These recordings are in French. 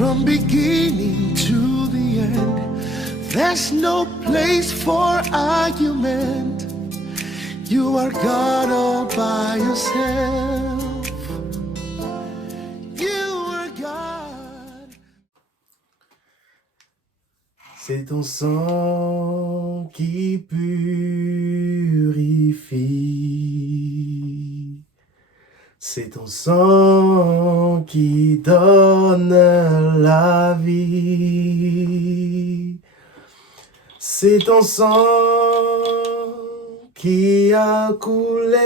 From beginning to the end, there's no place for argument. You are God all by yourself. You are God. C'est ton sang qui purifie. C'est ton sang qui donne la vie. C'est ton sang qui a coulé.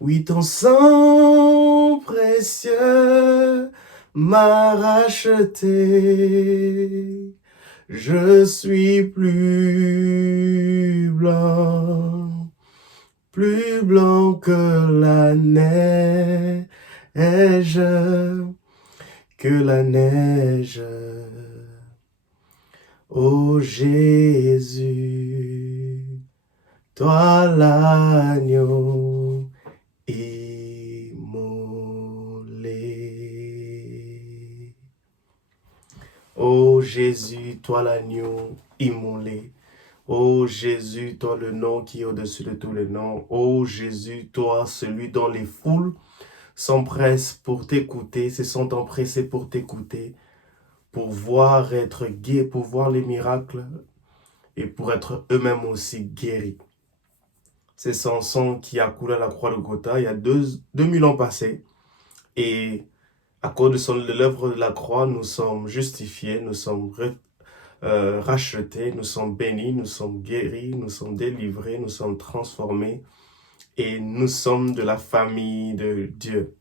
Oui, ton sang précieux m'a racheté. Je suis plus blanc que la neige, Ô Jésus, toi l'agneau immolé. Ô Jésus, toi l'agneau immolé. Ô Jésus, toi le nom qui est au-dessus de tous les noms. Ô Jésus, toi celui dont les foules s'empressent pour t'écouter, se sont empressés pour t'écouter, pour voir être gai, pour voir les miracles et pour être eux-mêmes aussi guéris. C'est son sang qui a coulé à la croix de Golgotha il y a 2000 ans passés. Et à cause de l'œuvre de la croix, nous sommes justifiés, nous sommes rachetés, nous sommes bénis, nous sommes guéris, nous sommes délivrés, nous sommes transformés et nous sommes de la famille de Dieu.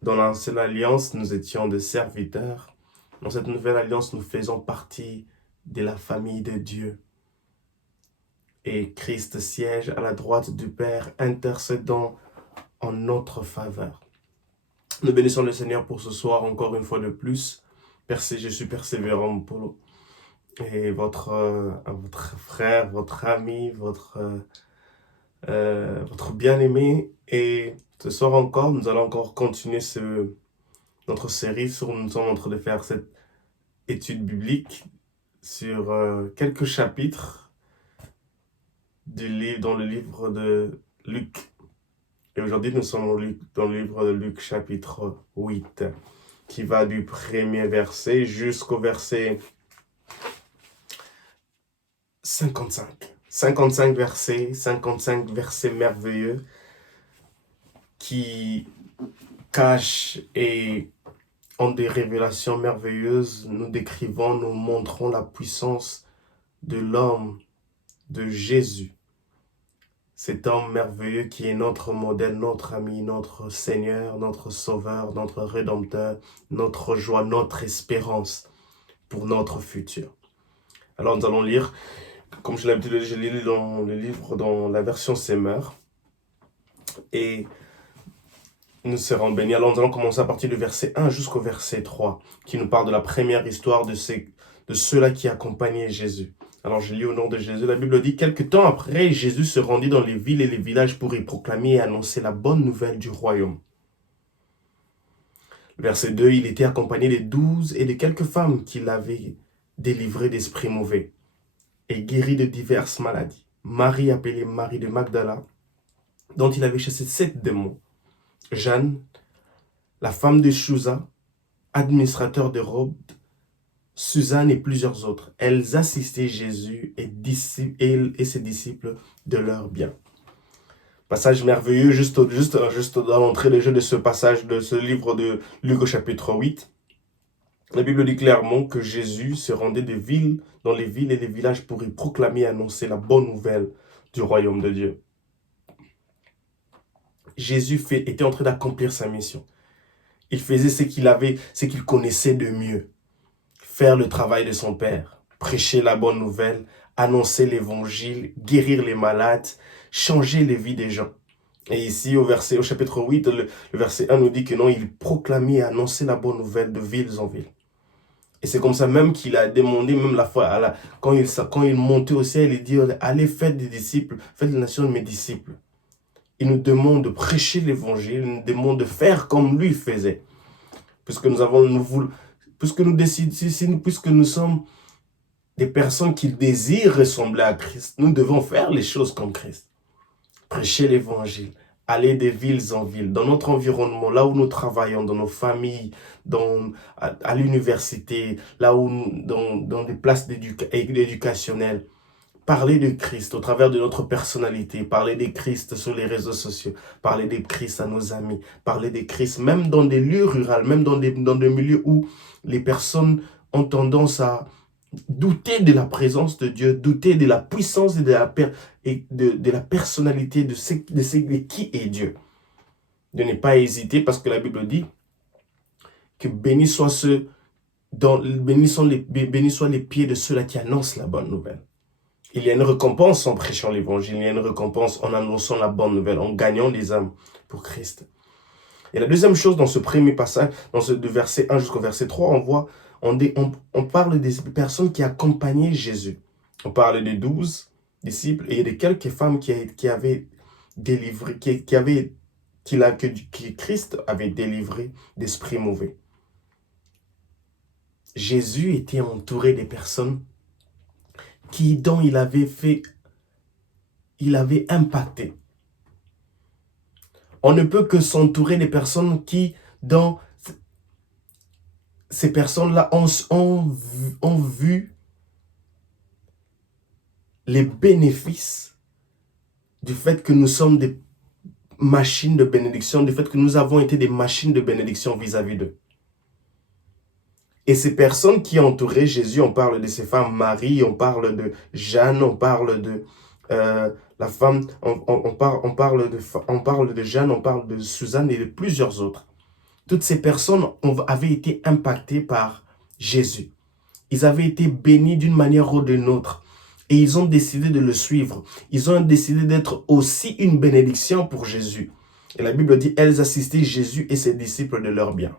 Dans l'ancienne alliance, nous étions des serviteurs. Dans cette nouvelle alliance, nous faisons partie de la famille de Dieu. Et Christ siège à la droite du Père, intercédant en notre faveur. Nous bénissons le Seigneur pour ce soir, encore une fois de plus. Je suis persévérant pour et votre frère, votre ami, votre bien-aimé. Et ce soir encore, nous allons encore continuer notre série nous sommes en train de faire cette étude biblique sur quelques chapitres dans le livre de Luc. Et aujourd'hui, nous sommes dans le livre de Luc, chapitre 8, qui va du premier verset jusqu'au verset 55. 55 versets merveilleux qui cachent et ont des révélations merveilleuses. Nous décrivons, nous montrons la puissance de l'homme, de Jésus. Cet homme merveilleux qui est notre modèle, notre ami, notre Seigneur, notre Sauveur, notre Rédempteur, notre joie, notre espérance pour notre futur. Alors nous allons lire, comme je l'ai l'habitude, je lis dans le livre, dans la version Semeur. Et nous serons bénis. Alors nous allons commencer à partir du verset 1 jusqu'au verset 3, qui nous parle de la première histoire de ceux-là qui accompagnaient Jésus. Alors je lis au nom de Jésus. La Bible dit: quelque temps après, Jésus se rendit dans les villes et les villages pour y proclamer et annoncer la bonne nouvelle du royaume. Verset 2, il était accompagné des 12 et de quelques femmes qui l'avaient délivré d'esprits mauvais et guéri de diverses maladies. Marie, appelée Marie de Magdala, dont il avait chassé 7 démons. Jeanne, la femme de Chuza, administrateur d'Hérode, Suzanne et plusieurs autres. Elles assistaient Jésus et ses disciples de leur bien. Passage merveilleux, juste dans l'entrée de jeu de ce passage, de ce livre de Luc au chapitre 8. La Bible dit clairement que Jésus se rendait dans les villes et les villages pour y proclamer et annoncer la bonne nouvelle du royaume de Dieu. Jésus était en train d'accomplir sa mission. Il faisait ce qu'il connaissait de mieux. Faire le travail de son Père, prêcher la bonne nouvelle, annoncer l'évangile, guérir les malades, changer les vies des gens. Et ici, au chapitre 8, le verset 1 nous dit que non, il proclamait et annonçait la bonne nouvelle de ville en ville. Et c'est comme ça même qu'il a demandé, même la fois, quand il montait au ciel, il dit: allez, faites des nations de mes disciples. Il nous demande de prêcher l'évangile, il nous demande de faire comme lui faisait. Puisque puisque nous sommes des personnes qui désirent ressembler à Christ, nous devons faire les choses comme Christ. Prêcher l'évangile, aller de villes en villes, dans notre environnement, là où nous travaillons, dans nos familles, à l'université, là où dans des places éducationnelles. Parler de Christ au travers de notre personnalité, parler de Christ sur les réseaux sociaux, parler de Christ à nos amis, parler de Christ même dans des lieux ruraux, même dans des milieux où les personnes ont tendance à douter de la présence de Dieu, douter de la puissance et de la personnalité de qui est Dieu. De ne pas hésiter parce que la Bible dit que bénis soient les pieds de ceux-là qui annoncent la bonne nouvelle. Il y a une récompense en prêchant l'évangile, il y a une récompense en annonçant la bonne nouvelle, en gagnant des âmes pour Christ. Et la deuxième chose dans ce premier passage, de verset 1 jusqu'au verset 3, on parle des personnes qui accompagnaient Jésus. On parle des 12 disciples et de quelques femmes qui avaient délivré, que Christ avait délivré d'esprits mauvais. Jésus était entouré des personnes dont il avait impacté. On ne peut que s'entourer des personnes qui, dans ces personnes-là, ont vu les bénéfices du fait que nous sommes des machines de bénédiction, du fait que nous avons été des machines de bénédiction vis-à-vis d'eux. Et ces personnes qui entouraient Jésus, on parle de ces femmes, Marie, on parle de Jeanne, on parle de la femme, on parle de Jeanne, on parle de Suzanne et de plusieurs autres. Toutes ces personnes avaient été impactées par Jésus. Ils avaient été bénis d'une manière ou d'une autre. Et ils ont décidé de le suivre. Ils ont décidé d'être aussi une bénédiction pour Jésus. Et la Bible dit, elles assistaient Jésus et ses disciples de leur bien.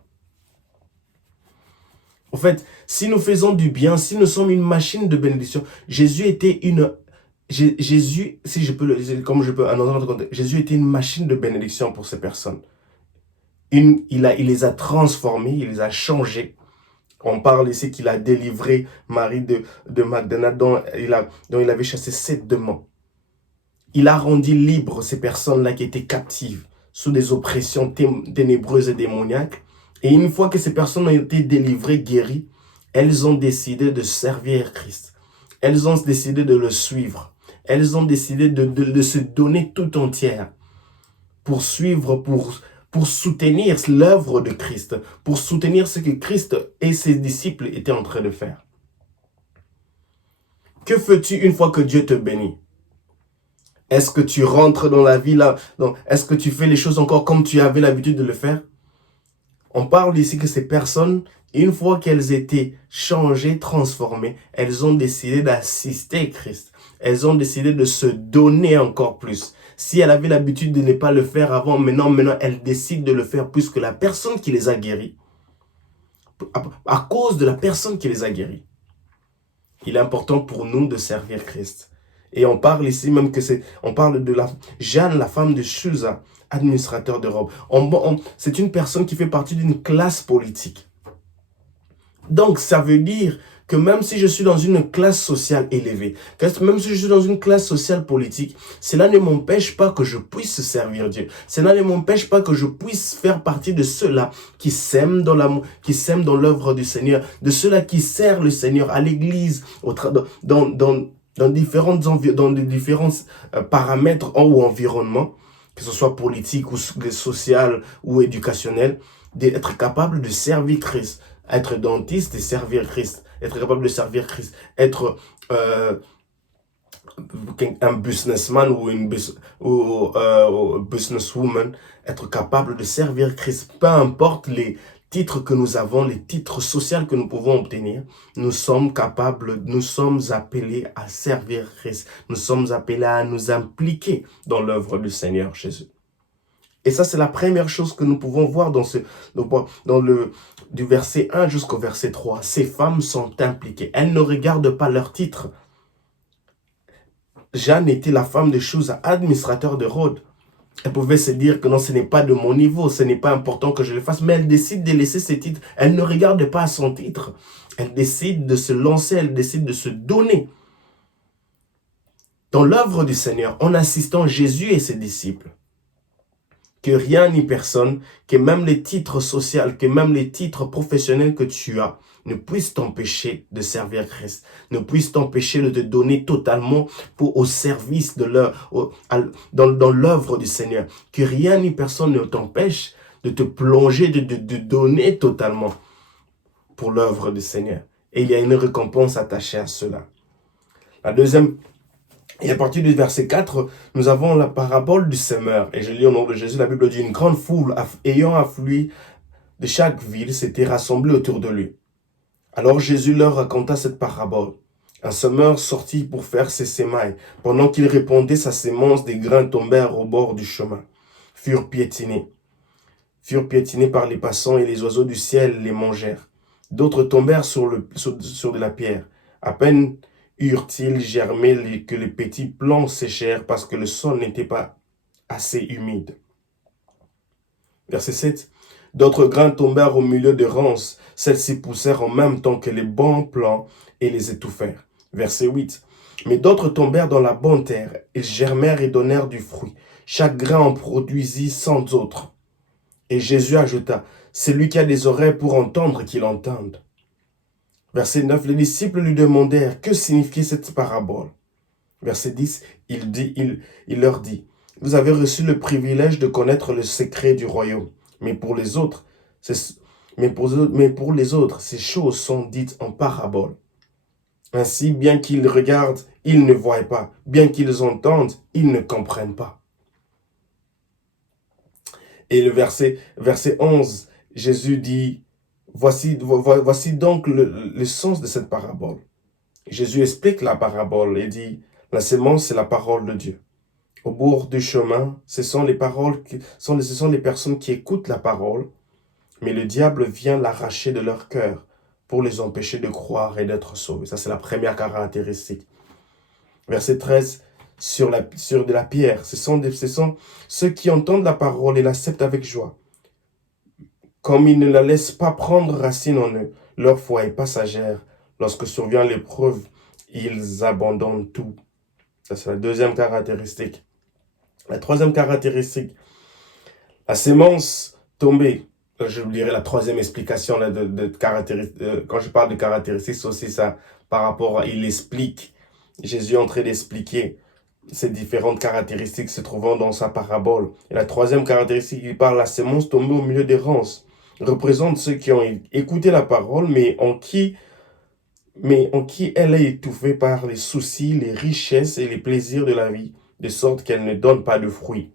En fait, si nous faisons du bien, si nous sommes une machine de bénédiction, Jésus était Jésus était une machine de bénédiction pour ces personnes. Il les a transformés, il les a changés. On parle ici qu'il a délivré Marie de Magdala dont il avait chassé 7 démons. Il a rendu libres ces personnes-là qui étaient captives sous des oppressions ténébreuses et démoniaques. Et une fois que ces personnes ont été délivrées, guéries, elles ont décidé de servir Christ. Elles ont décidé de le suivre. Elles ont décidé de se donner tout entière pour suivre, pour soutenir l'œuvre de Christ, pour soutenir ce que Christ et ses disciples étaient en train de faire. Que fais-tu une fois que Dieu te bénit? Est-ce que tu rentres dans la vie là? Est-ce que tu fais les choses encore comme tu avais l'habitude de le faire? On parle ici que ces personnes, une fois qu'elles étaient changées, transformées, elles ont décidé d'assister Christ. Elles ont décidé de se donner encore plus. Si elle avait l'habitude de ne pas le faire avant, maintenant, elle décide de le faire puisque la personne qui les a guéris, à cause de la personne qui les a guéris, il est important pour nous de servir Christ. Et on parle ici même on parle de Jeanne, la femme de Chusa, administrateur de Rome. C'est une personne qui fait partie d'une classe politique. Donc, ça veut dire que même si je suis dans une classe sociale élevée, même si je suis dans une classe sociale politique, cela ne m'empêche pas que je puisse servir Dieu. Cela ne m'empêche pas que je puisse faire partie de ceux-là qui sèment dans l'amour, qui sèment dans l'œuvre du Seigneur, de ceux-là qui servent le Seigneur à l'église, dans différents paramètres ou environnements, que ce soit politique ou social ou éducationnel, d'être capable de servir Christ, être dentiste et servir Christ, être capable de servir Christ, être un businessman ou une businesswoman, être capable de servir Christ, peu importe les titres que nous avons, les titres sociaux que nous pouvons obtenir, nous sommes appelés à servir Christ. Nous sommes appelés à nous impliquer dans l'œuvre du Seigneur Jésus. Et ça, c'est la première chose que nous pouvons voir du verset 1 jusqu'au verset 3. Ces femmes sont impliquées. Elles ne regardent pas leur titre. Jeanne était la femme de Chusa, administrateur de Rhodes. Elle pouvait se dire que non, ce n'est pas de mon niveau, ce n'est pas important que je le fasse, mais elle décide de laisser ses titres. Elle ne regarde pas son titre. Elle décide de se lancer, elle décide de se donner dans l'œuvre du Seigneur en assistant Jésus et ses disciples. Que rien ni personne, que même les titres sociaux, que même les titres professionnels que tu as, ne puissent t'empêcher de servir Christ, ne puissent t'empêcher de te donner totalement au service de dans l'œuvre du Seigneur. Que rien ni personne ne t'empêche de te plonger, de donner totalement pour l'œuvre du Seigneur. Et il y a une récompense attachée à cela. La deuxième, et à partir du verset 4, nous avons la parabole du semeur. Et je lis au nom de Jésus, la Bible dit, une grande foule ayant afflué de chaque ville s'était rassemblée autour de lui. Alors Jésus leur raconta cette parabole. Un semeur sortit pour faire ses semailles. Pendant qu'il répandait sa sémence, des grains tombèrent au bord du chemin, furent piétinés par les passants et les oiseaux du ciel les mangèrent. D'autres tombèrent sur de la pierre. À peine eurent-ils germé que les petits plants séchèrent parce que le sol n'était pas assez humide. Verset 7. D'autres grains tombèrent au milieu des ronces. Celles-ci poussèrent en même temps que les bons plants et les étouffèrent. Verset 8. Mais d'autres tombèrent dans la bonne terre. Ils germèrent et donnèrent du fruit. Chaque grain en produisit 100 autres. Et Jésus ajouta, celui qui a des oreilles pour entendre, qu'il entende. Verset 9, les disciples lui demandèrent, que signifiait cette parabole? Verset 10, il leur dit, vous avez reçu le privilège de connaître le secret du royaume, mais pour les autres, ces choses sont dites en parabole. Ainsi, bien qu'ils regardent, ils ne voient pas, bien qu'ils entendent, ils ne comprennent pas. Et le verset 11, Jésus dit, voici donc le sens de cette parabole. Jésus explique la parabole et dit, la sémence, c'est la parole de Dieu. Au bord du chemin, ce sont les personnes qui écoutent la parole, mais le diable vient l'arracher de leur cœur pour les empêcher de croire et d'être sauvés. Ça, c'est la première caractéristique. Verset 13, sur de la pierre, ce sont ceux qui entendent la parole et l'acceptent avec joie. Comme ils ne la laissent pas prendre racine en eux, leur foi est passagère. Lorsque survient l'épreuve, ils abandonnent tout. Ça, c'est la deuxième caractéristique. La troisième caractéristique, la sémence tombée. Je vous dirai la troisième explication quand je parle de caractéristiques, c'est aussi ça par rapport à, il explique, Jésus est en train d'expliquer ces différentes caractéristiques se trouvant dans sa parabole. Et la troisième caractéristique, il parle de la sémence tombée au milieu des ronces, représente ceux qui ont écouté la parole, mais en qui elle est étouffée par les soucis, les richesses et les plaisirs de la vie, de sorte qu'elle ne donne pas de fruits.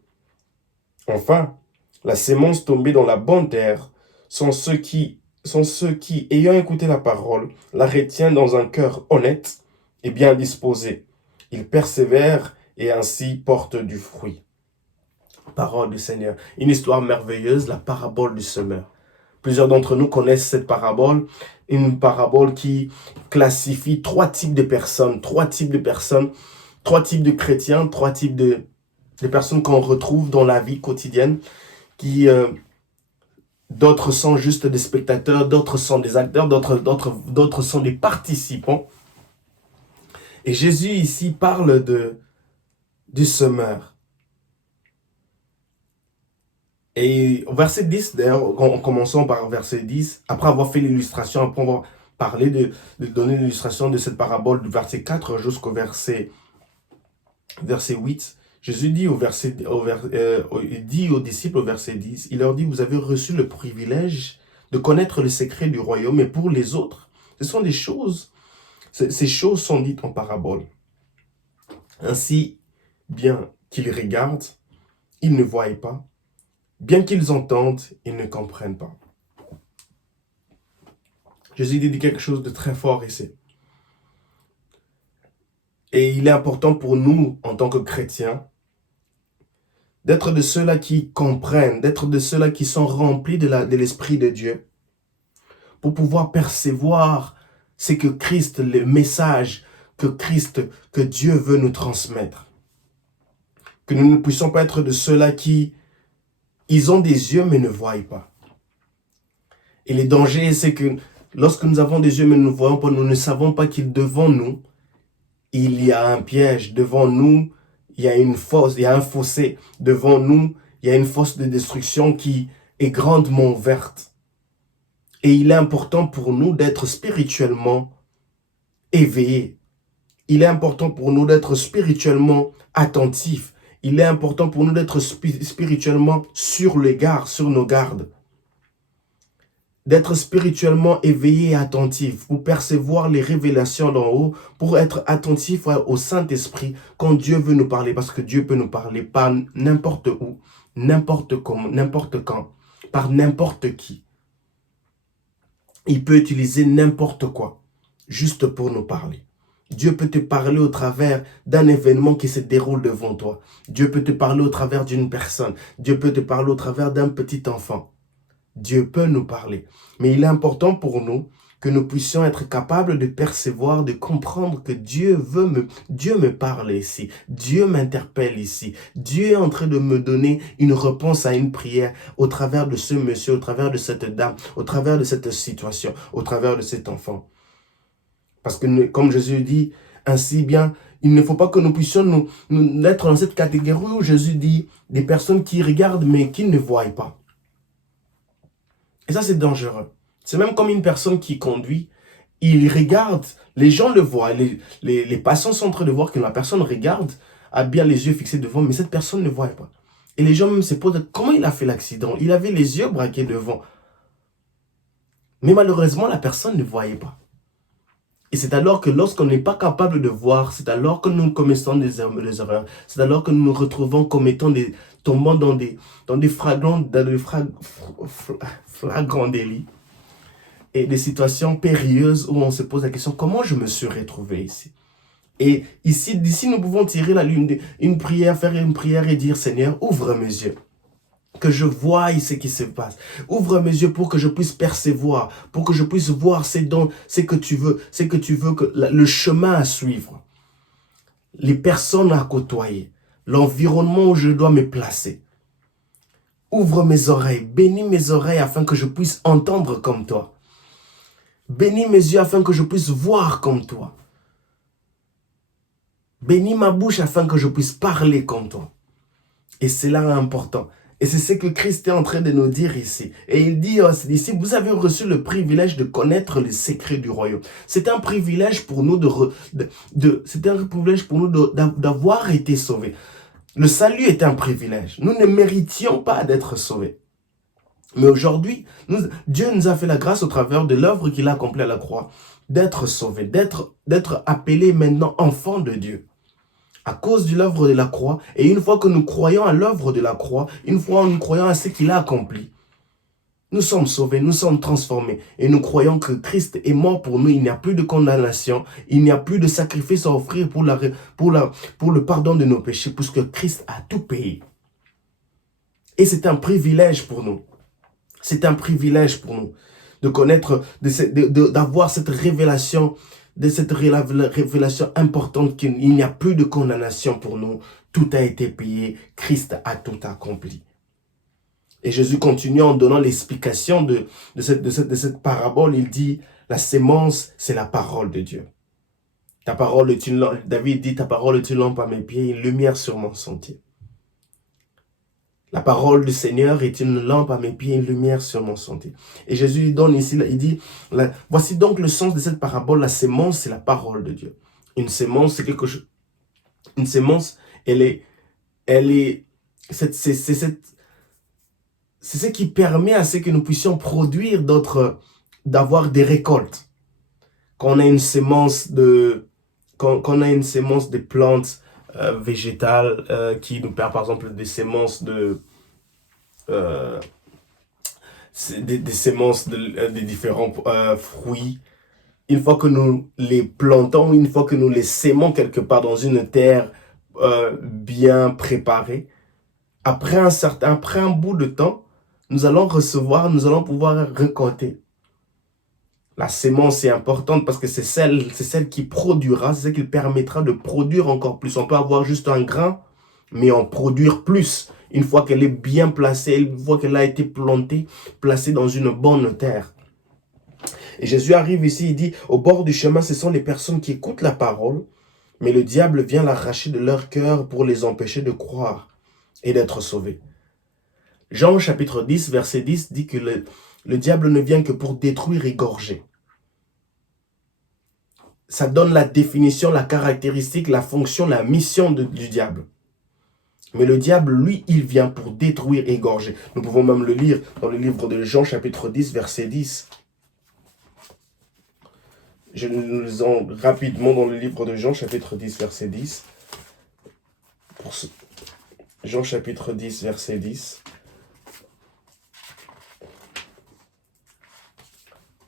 Enfin, la sémence tombée dans la bonne terre sont ceux qui, ayant écouté la parole, la retiennent dans un cœur honnête et bien disposé. Ils persévèrent et ainsi portent du fruit. Parole du Seigneur. Une histoire merveilleuse, la parabole du semeur. Plusieurs d'entre nous connaissent cette parabole, une parabole qui classifie trois types de personnes, trois types de chrétiens, trois types de personnes qu'on retrouve dans la vie quotidienne, qui d'autres sont juste des spectateurs, d'autres sont des acteurs, d'autres sont des participants. Et Jésus ici parle du semeur. Et au verset 10, d'ailleurs, en commençant par verset 10, après avoir fait l'illustration, après avoir parlé de donner l'illustration de cette parabole du verset 4 jusqu'au verset 8, Jésus dit il dit aux disciples au verset 10, il leur dit, vous avez reçu le privilège de connaître le secret du royaume, mais pour les autres, ce sont des choses, ces choses sont dites en parabole. Ainsi, bien qu'ils regardent, ils ne voient pas, bien qu'ils entendent, ils ne comprennent pas. Jésus dit quelque chose de très fort ici. Et il est important pour nous, en tant que chrétiens, d'être de ceux-là qui comprennent, d'être de ceux-là qui sont remplis de l'Esprit de Dieu, pour pouvoir percevoir ce que Christ, le message que Dieu veut nous transmettre. Que nous ne puissions pas être de ceux-là qui, ils ont des yeux mais ne voient pas. Et le danger, c'est que lorsque nous avons des yeux mais nous ne voyons pas, nous ne savons pas qu'il devant nous, il y a un piège. Devant nous, il y a une fosse, il y a un fossé. Devant nous, il y a une fosse de destruction qui est grandement ouverte. Et il est important pour nous d'être spirituellement éveillés. Il est important pour nous d'être spirituellement attentifs. Il est important pour nous d'être spirituellement sur les gardes, sur nos gardes. D'être spirituellement éveillé et attentif pour percevoir les révélations d'en haut, pour être attentif au Saint-Esprit quand Dieu veut nous parler, parce que Dieu peut nous parler par n'importe où, n'importe comment, n'importe quand, par n'importe qui. Il peut utiliser n'importe quoi, juste pour nous parler. Dieu peut te parler au travers d'un événement qui se déroule devant toi. Dieu peut te parler au travers d'une personne. Dieu peut te parler au travers d'un petit enfant. Dieu peut nous parler. Mais il est important pour nous que nous puissions être capables de percevoir, de comprendre que Dieu me parle ici. Dieu m'interpelle ici. Dieu est en train de me donner une réponse à une prière au travers de ce monsieur, au travers de cette dame, au travers de cette situation, au travers de cet enfant. Parce que, comme Jésus dit, ainsi bien, il ne faut pas que nous puissions nous être dans cette catégorie où Jésus dit des personnes qui regardent mais qui ne voient pas. Et ça, c'est dangereux. C'est même comme une personne qui conduit, il regarde, les gens le voient, les passants sont en train de voir que la personne regarde, a bien les yeux fixés devant, mais cette personne ne voit pas. Et les gens même se posent, comment il a fait l'accident? Il avait les yeux braqués devant. Mais malheureusement, la personne ne voyait pas. Et c'est alors que lorsqu'on n'est pas capable de voir, c'est alors que nous commettons des erreurs, c'est alors que nous nous retrouvons comme étant tombant dans des flagrants délits et des situations périlleuses où on se pose la question, comment je me suis retrouvé ici? Et ici, d'ici, nous pouvons tirer une prière, faire une prière et dire, Seigneur, ouvre mes yeux. Que je voie ce qui se passe. Ouvre mes yeux pour que je puisse percevoir, pour que je puisse voir ce que tu veux, le chemin à suivre, les personnes à côtoyer, l'environnement où je dois me placer. Ouvre mes oreilles, bénis mes oreilles afin que je puisse entendre comme toi. Bénis mes yeux afin que je puisse voir comme toi. Bénis ma bouche afin que je puisse parler comme toi. Et c'est là important. Et c'est ce que Christ est en train de nous dire ici. Et il dit ici, vous avez reçu le privilège de connaître les secrets du royaume. C'est un privilège pour nous d'avoir été sauvés. Le salut est un privilège. Nous ne méritions pas d'être sauvés. Mais aujourd'hui, Dieu nous a fait la grâce au travers de l'œuvre qu'il a accomplie à la croix, d'être sauvés, d'être appelés maintenant enfants de Dieu. À cause de l'œuvre de la croix, et une fois que nous croyons à l'œuvre de la croix, une fois que nous croyons à ce qu'il a accompli, nous sommes sauvés, nous sommes transformés, et nous croyons que Christ est mort pour nous, il n'y a plus de condamnation, il n'y a plus de sacrifice à offrir pour le pardon de nos péchés, puisque Christ a tout payé. Et c'est un privilège pour nous, c'est un privilège pour nous de connaître, d'avoir cette révélation, de cette révélation importante qu'il n'y a plus de condamnation pour nous. Tout a été payé. Christ a tout accompli. Et Jésus continue en donnant l'explication de cette parabole. Il dit, la sémence, c'est la parole de Dieu. Ta parole est une lampe. David dit, ta parole est une lampe à mes pieds, une lumière sur mon sentier. La parole du Seigneur est une lampe à mes pieds, une lumière sur mon sentier. Et Jésus donne ici, il dit, voici donc le sens de cette parabole. La sémence, c'est la parole de Dieu. Une sémence, c'est quelque chose. Une sémence, c'est ce qui permet à ce que nous puissions produire d'avoir des récoltes. Quand on a une sémence de plantes végétales qui nous permet par exemple des sémences des sémences de différents fruits. Une fois que nous les plantons, une fois que nous les sémons quelque part dans une terre bien préparée, après un bout de temps, nous allons pouvoir récolter. La sémence est importante parce que c'est celle qui produira, c'est celle qui permettra de produire encore plus. On peut avoir juste un grain, mais en produire plus. Une fois qu'elle est bien placée, une fois qu'elle a été plantée, placée dans une bonne terre. Et Jésus arrive ici, il dit, au bord du chemin, ce sont les personnes qui écoutent la parole, mais le diable vient l'arracher de leur cœur pour les empêcher de croire et d'être sauvés. Jean chapitre 10, verset 10 dit que le diable ne vient que pour détruire et égorger. Ça donne la définition, la caractéristique, la fonction, la mission du diable. Mais le diable, lui, il vient pour détruire et égorger. Nous pouvons même le lire dans le livre de Jean chapitre 10, verset 10. Je nous lisons rapidement dans le livre de Jean chapitre 10, verset 10. Jean chapitre 10, verset 10.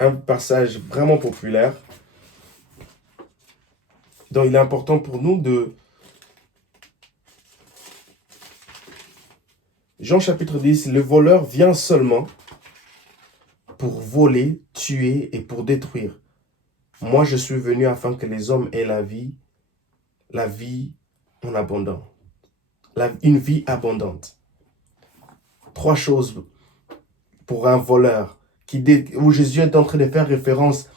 Un passage vraiment populaire. Donc il est important pour nous de... Jean chapitre 10, le voleur vient seulement pour voler, tuer et pour détruire. Moi je suis venu afin que les hommes aient la vie en abondance. Une vie abondante. 3 choses pour un voleur où Jésus est en train de faire référence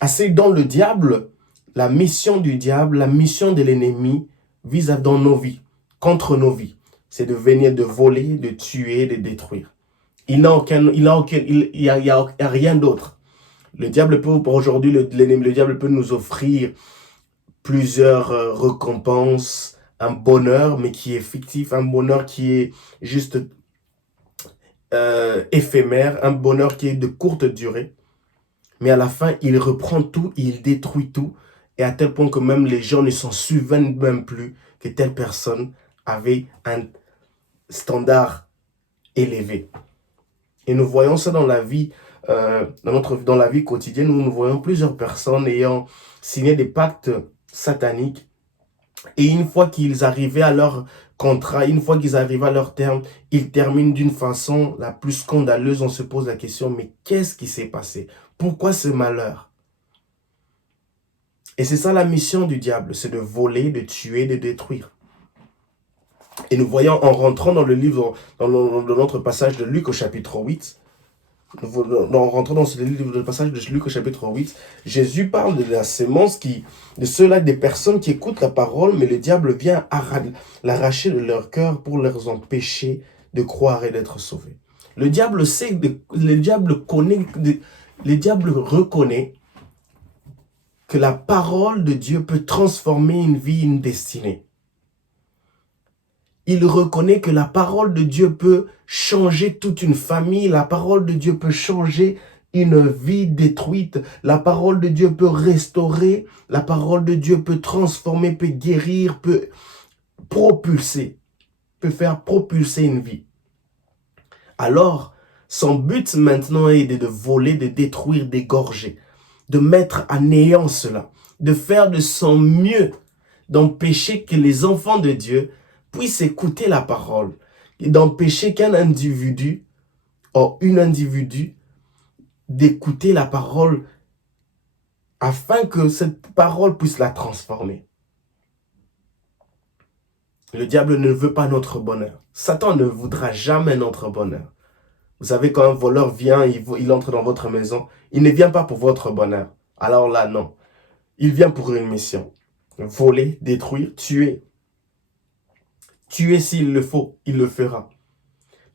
à ce dont le diable, la mission du diable, la mission de l'ennemi vise dans nos vies, contre nos vies. C'est de venir de voler, de tuer, de détruire. Il n'y a rien d'autre. Le diable peut, aujourd'hui, le diable peut nous offrir plusieurs récompenses, un bonheur, mais qui est fictif, un bonheur qui est juste éphémère, un bonheur qui est de courte durée. Mais à la fin, il reprend tout, il détruit tout, et à tel point que même les gens ne s'en souviennent même plus que telle personne avait un standard élevé. Et nous voyons ça dans la vie, dans la vie quotidienne, où nous voyons plusieurs personnes ayant signé des pactes sataniques. Et une fois qu'ils arrivaient à leur contrat, une fois qu'ils arrivaient à leur terme, ils terminent d'une façon la plus scandaleuse. On se pose la question, mais qu'est-ce qui s'est passé? Pourquoi ce malheur? Et c'est ça la mission du diable, c'est de voler, de tuer, de détruire. Et nous voyons en rentrant dans le livre, dans notre passage de Luc au chapitre 8, en rentrant dans ce livre, le passage de Luc au chapitre 8, Jésus parle de la sémence de ceux-là, des personnes qui écoutent la parole, mais le diable vient l'arracher de leur cœur pour leur empêcher de croire et d'être sauvés. Le diable sait, le diable reconnaît que la parole de Dieu peut transformer une vie, une destinée. Il reconnaît que la parole de Dieu peut changer toute une famille. La parole de Dieu peut changer une vie détruite. La parole de Dieu peut restaurer. La parole de Dieu peut transformer, peut guérir, peut propulser, peut faire propulser une vie. Alors, son but maintenant est de voler, de détruire, d'égorger, de mettre à néant cela, de faire de son mieux, d'empêcher que les enfants de Dieu puissent écouter la parole et d'empêcher qu'un individu ou une individu d'écouter la parole afin que cette parole puisse la transformer. Le diable ne veut pas notre bonheur. Satan ne voudra jamais notre bonheur. Vous savez, quand un voleur vient, il entre dans votre maison, il ne vient pas pour votre bonheur. Alors là, non. Il vient pour une mission. Voler, détruire, tuer. Tuer s'il le faut, il le fera.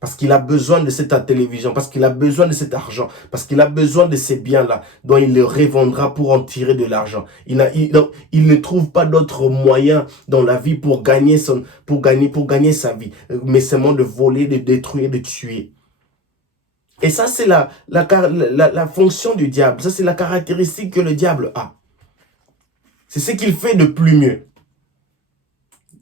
Parce qu'il a besoin de cette télévision, parce qu'il a besoin de cet argent, parce qu'il a besoin de ces biens-là, dont il le revendra pour en tirer de l'argent. Il ne trouve pas d'autre moyen dans la vie pour gagner sa vie, mais seulement de voler, de détruire, de tuer. Et ça, c'est la fonction du diable. Ça, c'est la caractéristique que le diable a. C'est ce qu'il fait de plus mieux.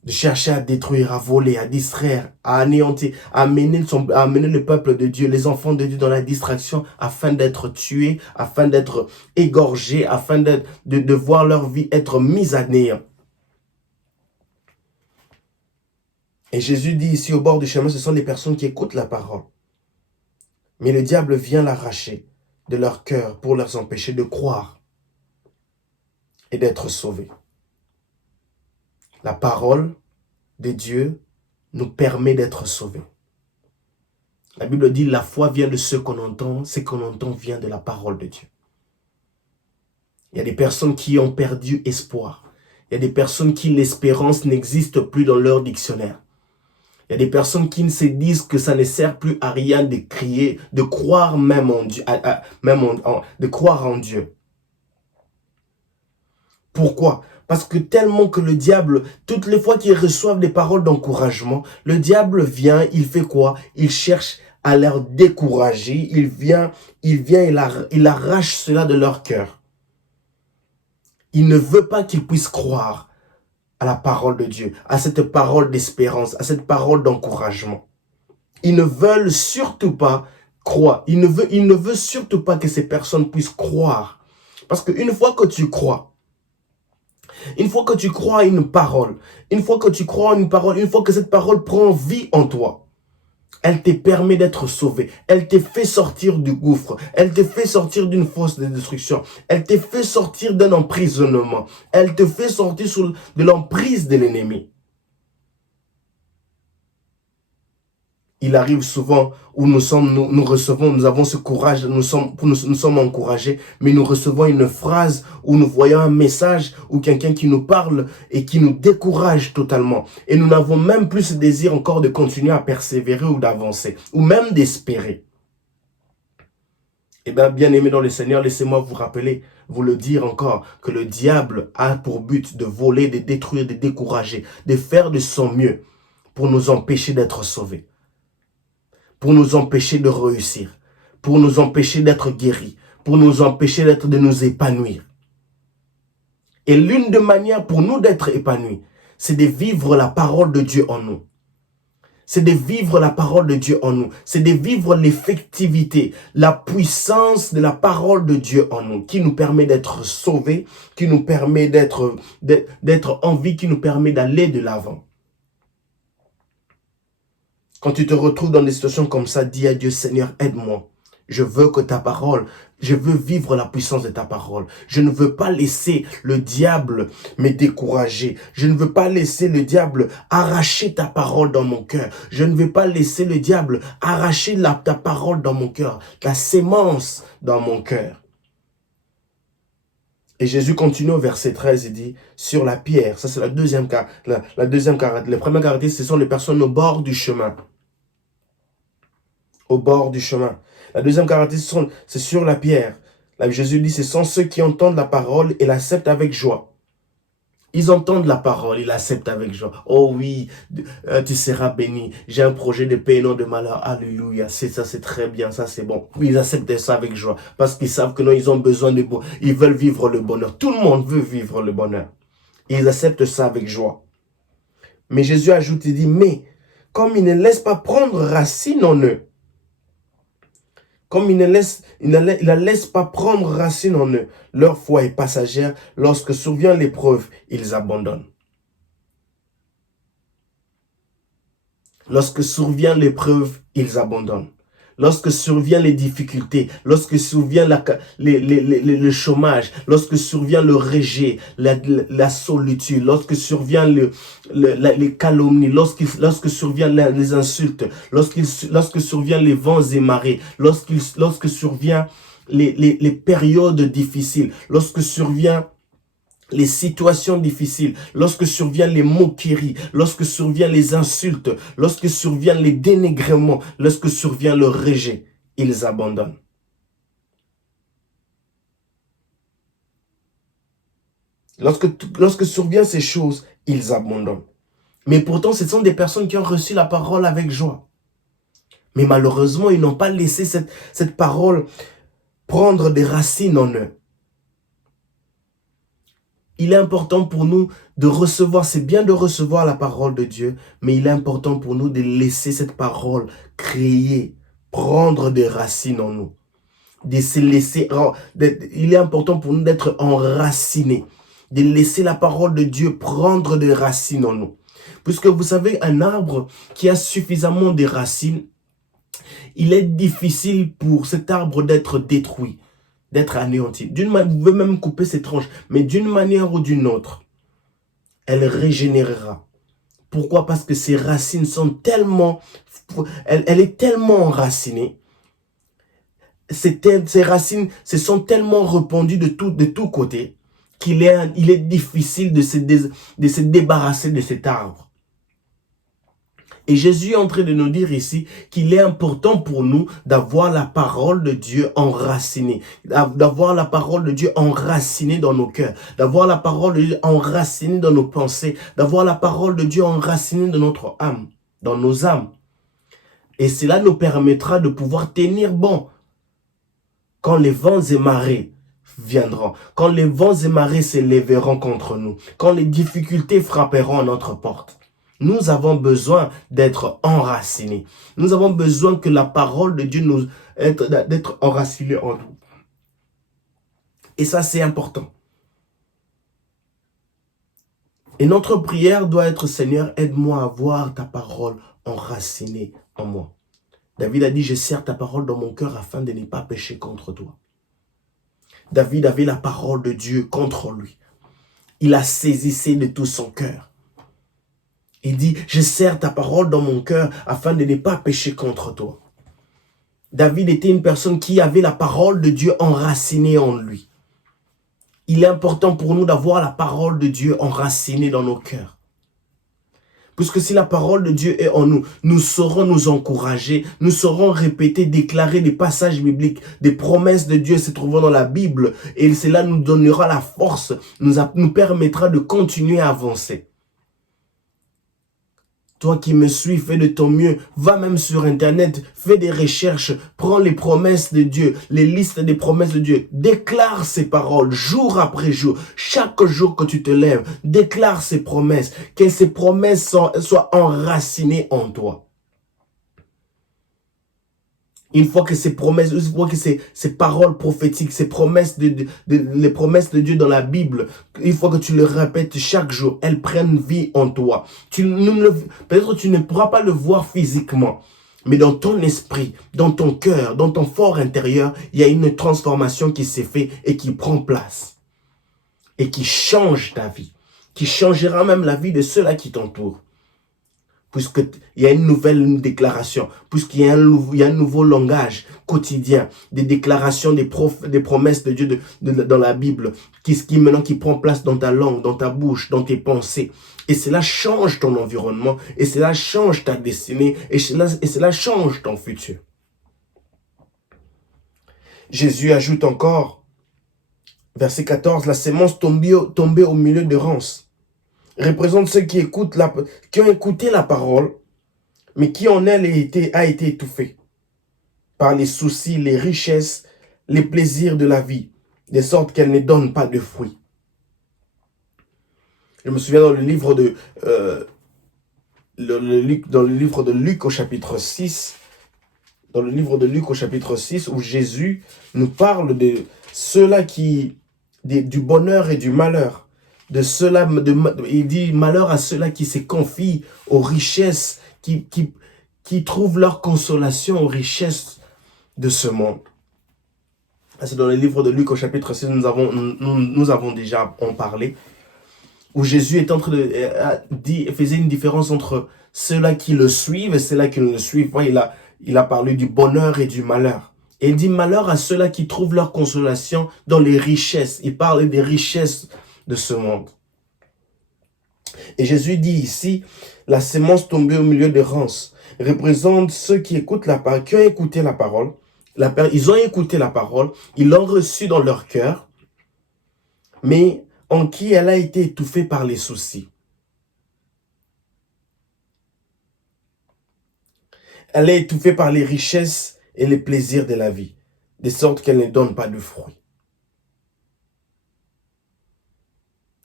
De chercher à détruire, à voler, à distraire, à anéantir, à amener le peuple de Dieu, les enfants de Dieu dans la distraction afin d'être tués, afin d'être égorgés, afin de voir leur vie être mise à néant. Et Jésus dit ici au bord du chemin, ce sont des personnes qui écoutent la parole. Mais le diable vient l'arracher de leur cœur pour leur empêcher de croire et d'être sauvés. La parole de Dieu nous permet d'être sauvés. La Bible dit, la foi vient de ce qu'on entend vient de la parole de Dieu. Il y a des personnes qui ont perdu espoir. Il y a des personnes qui l'espérance n'existe plus dans leur dictionnaire. Il y a des personnes qui se disent que ça ne sert plus à rien de crier, de croire même en Dieu, de croire en Dieu. Pourquoi? Parce que tellement que le diable, toutes les fois qu'ils reçoivent des paroles d'encouragement, le diable vient, il fait quoi? Il cherche à leur décourager, il arrache cela de leur cœur. Il ne veut pas qu'ils puissent croire à la parole de Dieu, à cette parole d'espérance, à cette parole d'encouragement. Ils ne veulent surtout pas croire. Il ne veut surtout pas que ces personnes puissent croire. Parce qu'une fois que tu crois, une fois que tu crois à une parole, une fois que cette parole prend vie en toi, elle te permet d'être sauvé. Elle te fait sortir du gouffre. Elle te fait sortir d'une fosse de destruction. Elle te fait sortir d'un emprisonnement. Elle te fait sortir de l'emprise de l'ennemi. Il arrive souvent où nous avons ce courage, nous sommes encouragés, mais nous recevons une phrase où nous voyons un message ou quelqu'un qui nous parle et qui nous décourage totalement. Et nous n'avons même plus ce désir encore de continuer à persévérer ou d'avancer, ou même d'espérer. Eh bien, bien-aimés dans le Seigneur, laissez-moi vous rappeler, vous le dire encore, que le diable a pour but de voler, de détruire, de décourager, de faire de son mieux pour nous empêcher d'être sauvés, pour nous empêcher de réussir, pour nous empêcher d'être guéris, pour nous empêcher de nous épanouir. Et l'une des manières pour nous d'être épanouis, c'est de vivre la parole de Dieu en nous. C'est de vivre la parole de Dieu en nous. C'est de vivre l'effectivité, la puissance de la parole de Dieu en nous, qui nous permet d'être sauvés, qui nous permet d'être en vie, qui nous permet d'aller de l'avant. Quand tu te retrouves dans des situations comme ça, dis à Dieu, Seigneur, aide-moi. Je veux que ta parole, je veux vivre la puissance de ta parole. Je ne veux pas laisser le diable me décourager. Je ne veux pas laisser le diable arracher ta parole dans mon cœur. Je ne veux pas laisser le diable arracher ta parole dans mon cœur, la sémence dans mon cœur. Et Jésus continue au verset 13 et dit, sur la pierre, ça c'est la deuxième caractéristique. Les premières caractéristiques, ce sont les personnes au bord du chemin. Au bord du chemin. La deuxième caractéristique, c'est sur la pierre. Là, Jésus dit, ce sont ceux qui entendent la parole et l'acceptent avec joie. Ils entendent la parole, ils l'acceptent avec joie. Oh oui, tu seras béni. J'ai un projet de paix et non de malheur. Alléluia. Ça, c'est très bien. Ça, c'est bon. Oui, ils acceptent ça avec joie. Parce qu'ils savent que non, ils ont besoin de bon. Ils veulent vivre le bonheur. Tout le monde veut vivre le bonheur. Ils acceptent ça avec joie. Mais Jésus ajoute, il dit, mais comme ils ne laissent pas prendre racine en eux, comme ils ne la laissent pas prendre racine en eux, leur foi est passagère. Lorsque survient l'épreuve, ils abandonnent. Lorsque survient l'épreuve, ils abandonnent. Lorsque survient les difficultés, lorsque survient le chômage, lorsque survient le rejet, la solitude, lorsque survient les calomnies, lorsque survient les insultes, lorsque survient les vents et marées, lorsque survient les périodes difficiles, lorsque survient les situations difficiles, lorsque surviennent les moqueries, lorsque surviennent les insultes, lorsque surviennent les dénigrements, lorsque survient le rejet, ils abandonnent. Lorsque surviennent ces choses, ils abandonnent. Mais pourtant, ce sont des personnes qui ont reçu la parole avec joie. Mais malheureusement, ils n'ont pas laissé cette parole prendre des racines en eux. Il est important pour nous de recevoir, c'est bien de recevoir la parole de Dieu, mais il est important pour nous de laisser cette parole créer, prendre des racines en nous. Il est important pour nous d'être enracinés, de laisser la parole de Dieu prendre des racines en nous. Puisque vous savez, un arbre qui a suffisamment de racines, il est difficile pour cet arbre d'être détruit, d'être anéanti. Vous pouvez même couper ses tranches, mais d'une manière ou d'une autre, elle régénérera. Pourquoi? Parce que ses racines sont tellement... Elle est tellement enracinée. Ses racines se sont tellement répandues de tous côtés qu'il est difficile de se débarrasser de cet arbre. Et Jésus est en train de nous dire ici qu'il est important pour nous d'avoir la parole de Dieu enracinée, d'avoir la parole de Dieu enracinée dans nos cœurs, d'avoir la parole de Dieu enracinée dans nos pensées, d'avoir la parole de Dieu enracinée dans notre âme, dans nos âmes. Et cela nous permettra de pouvoir tenir bon quand les vents et marées viendront, quand les vents et marées s'élèveront contre nous, quand les difficultés frapperont à notre porte. Nous avons besoin d'être enracinés. Nous avons besoin que la parole de Dieu d'être enracinée en nous. Et ça, c'est important. Et notre prière doit être, Seigneur, aide-moi à voir ta parole enracinée en moi. David a dit, je serre ta parole dans mon cœur afin de ne pas pécher contre toi. David avait la parole de Dieu contre lui. Il la saisissait de tout son cœur. Il dit, je serre ta parole dans mon cœur afin de ne pas pécher contre toi. David était une personne qui avait la parole de Dieu enracinée en lui. Il est important pour nous d'avoir la parole de Dieu enracinée dans nos cœurs. Puisque si la parole de Dieu est en nous, nous saurons nous encourager, nous saurons répéter, déclarer des passages bibliques, des promesses de Dieu se trouvant dans la Bible. Et cela nous donnera la force, nous permettra de continuer à avancer. Toi qui me suis, fais de ton mieux, va même sur Internet, fais des recherches, prends les promesses de Dieu, les listes des promesses de Dieu, déclare ces paroles jour après jour, chaque jour que tu te lèves, déclare ces promesses, que ces promesses soient enracinées en toi. Une fois que ces promesses, une fois que ces paroles prophétiques, ces promesses les promesses de Dieu dans la Bible, une fois que tu le répètes chaque jour, elles prennent vie en toi. Peut-être tu ne pourras pas le voir physiquement, mais dans ton esprit, dans ton cœur, dans ton fort intérieur, il y a une transformation qui s'est faite et qui prend place. Et qui change ta vie, qui changera même la vie de ceux-là qui t'entourent. Puisqu'il y a une nouvelle déclaration, puisqu'il y a un nouveau langage quotidien, des déclarations, des promesses de Dieu dans la Bible, qui prend place dans ta langue, dans ta bouche, dans tes pensées. Et cela change ton environnement, et cela change ta destinée, et cela change ton futur. Jésus ajoute encore, verset 14, la sémence tombée au milieu des ronces représente ceux qui ont écouté la parole, mais qui en elle a été étouffé par les soucis, les richesses, les plaisirs de la vie, de sorte qu'elle ne donne pas de fruits. Je me souviens dans le livre de Luc au chapitre 6, dans le livre de Luc au chapitre 6, où Jésus nous parle de ceux-là du bonheur et du malheur. Il dit malheur à ceux-là qui se confient aux richesses, qui trouvent leur consolation aux richesses de ce monde. C'est dans le livre de Luc au chapitre 6, nous avons déjà en parlé, où Jésus est en train faisait une différence entre ceux-là qui le suivent et ceux-là qui ne le suivent pas. Il a parlé du bonheur et du malheur. Et il dit malheur à ceux-là qui trouvent leur consolation dans les richesses. Il parle des richesses de ce monde. Et Jésus dit ici, la sémence tombée au milieu des ronces représente ceux qui écoutent la parole, qui ont écouté la parole. Ils ont écouté la parole, ils l'ont reçue dans leur cœur, mais en qui elle a été étouffée par les soucis. Elle est étouffée par les richesses et les plaisirs de la vie, de sorte qu'elle ne donne pas de fruits.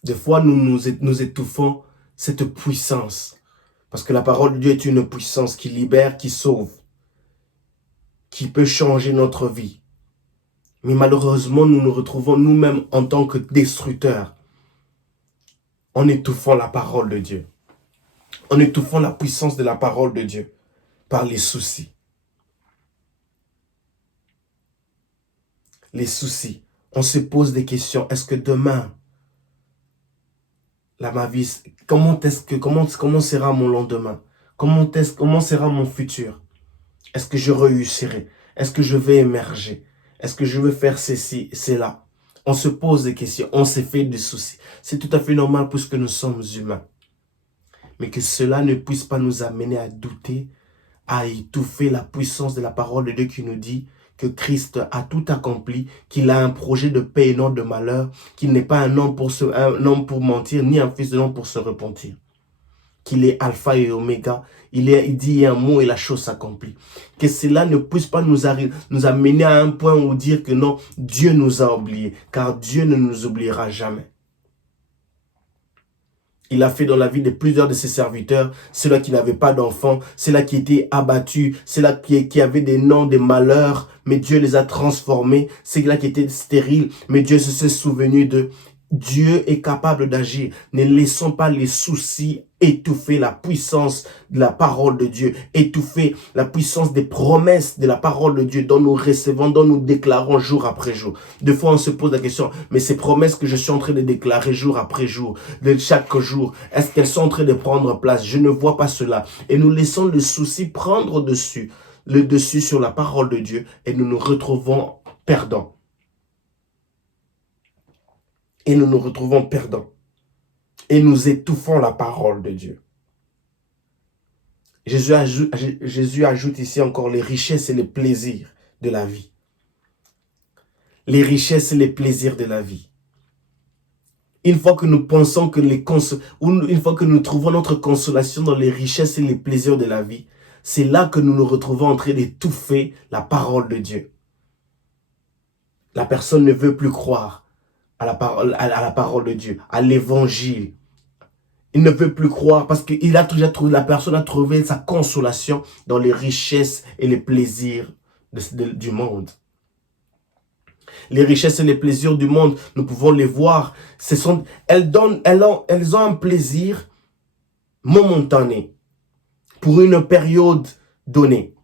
Des fois, nous étouffons cette puissance. Parce que la parole de Dieu est une puissance qui libère, qui sauve, qui peut changer notre vie. Mais malheureusement, nous nous retrouvons nous-mêmes en tant que destructeurs, en étouffant la parole de Dieu, en étouffant la puissance de la parole de Dieu par les soucis. Les soucis. On se pose des questions. Est-ce que demain, là, ma vie, comment sera mon lendemain? Comment sera mon futur? Est-ce que je réussirai? Est-ce que je vais émerger? Est-ce que je vais faire ceci, cela? On se pose des questions, on se fait des soucis. C'est tout à fait normal puisque nous sommes humains. Mais que cela ne puisse pas nous amener à douter, à étouffer la puissance de la parole de Dieu qui nous dit que Christ a tout accompli, qu'il a un projet de paix et non de malheur, qu'il n'est pas un homme pour mentir, ni un fils de l'homme pour se repentir. Qu'il est alpha et oméga, il dit un mot et la chose s'accomplit. Que cela ne puisse pas nous amener à un point où dire que non, Dieu nous a oubliés, car Dieu ne nous oubliera jamais. Il a fait dans la vie de plusieurs de ses serviteurs, ceux-là qui n'avaient pas d'enfants, ceux-là qui étaient abattus, ceux-là qui avaient des noms, des malheurs, mais Dieu les a transformés, ceux-là qui étaient stériles, mais Dieu se souvenu d'eux. Dieu est capable d'agir. Ne laissons pas les soucis étouffer la puissance de la parole de Dieu, étouffer la puissance des promesses de la parole de Dieu dont nous recevons, dont nous déclarons jour après jour. Des fois, on se pose la question, mais ces promesses que je suis en train de déclarer jour après jour, de chaque jour, est-ce qu'elles sont en train de prendre place? Je ne vois pas cela. Et nous laissons le souci prendre le dessus sur la parole de Dieu et nous nous retrouvons perdants. Et nous nous retrouvons perdants. Et nous étouffons la parole de Dieu. Jésus ajoute ici encore les richesses et les plaisirs de la vie. Les richesses et les plaisirs de la vie. Une fois que nous pensons que une fois que nous trouvons notre consolation dans les richesses et les plaisirs de la vie, c'est là que nous nous retrouvons en train d'étouffer la parole de Dieu. La personne ne veut plus croire à la parole de Dieu, à l'évangile. Il ne veut plus croire parce que la personne a trouvé sa consolation dans les richesses et les plaisirs du monde. Les richesses et les plaisirs du monde, nous pouvons les voir. Elles ont un plaisir momentané pour une période donnée.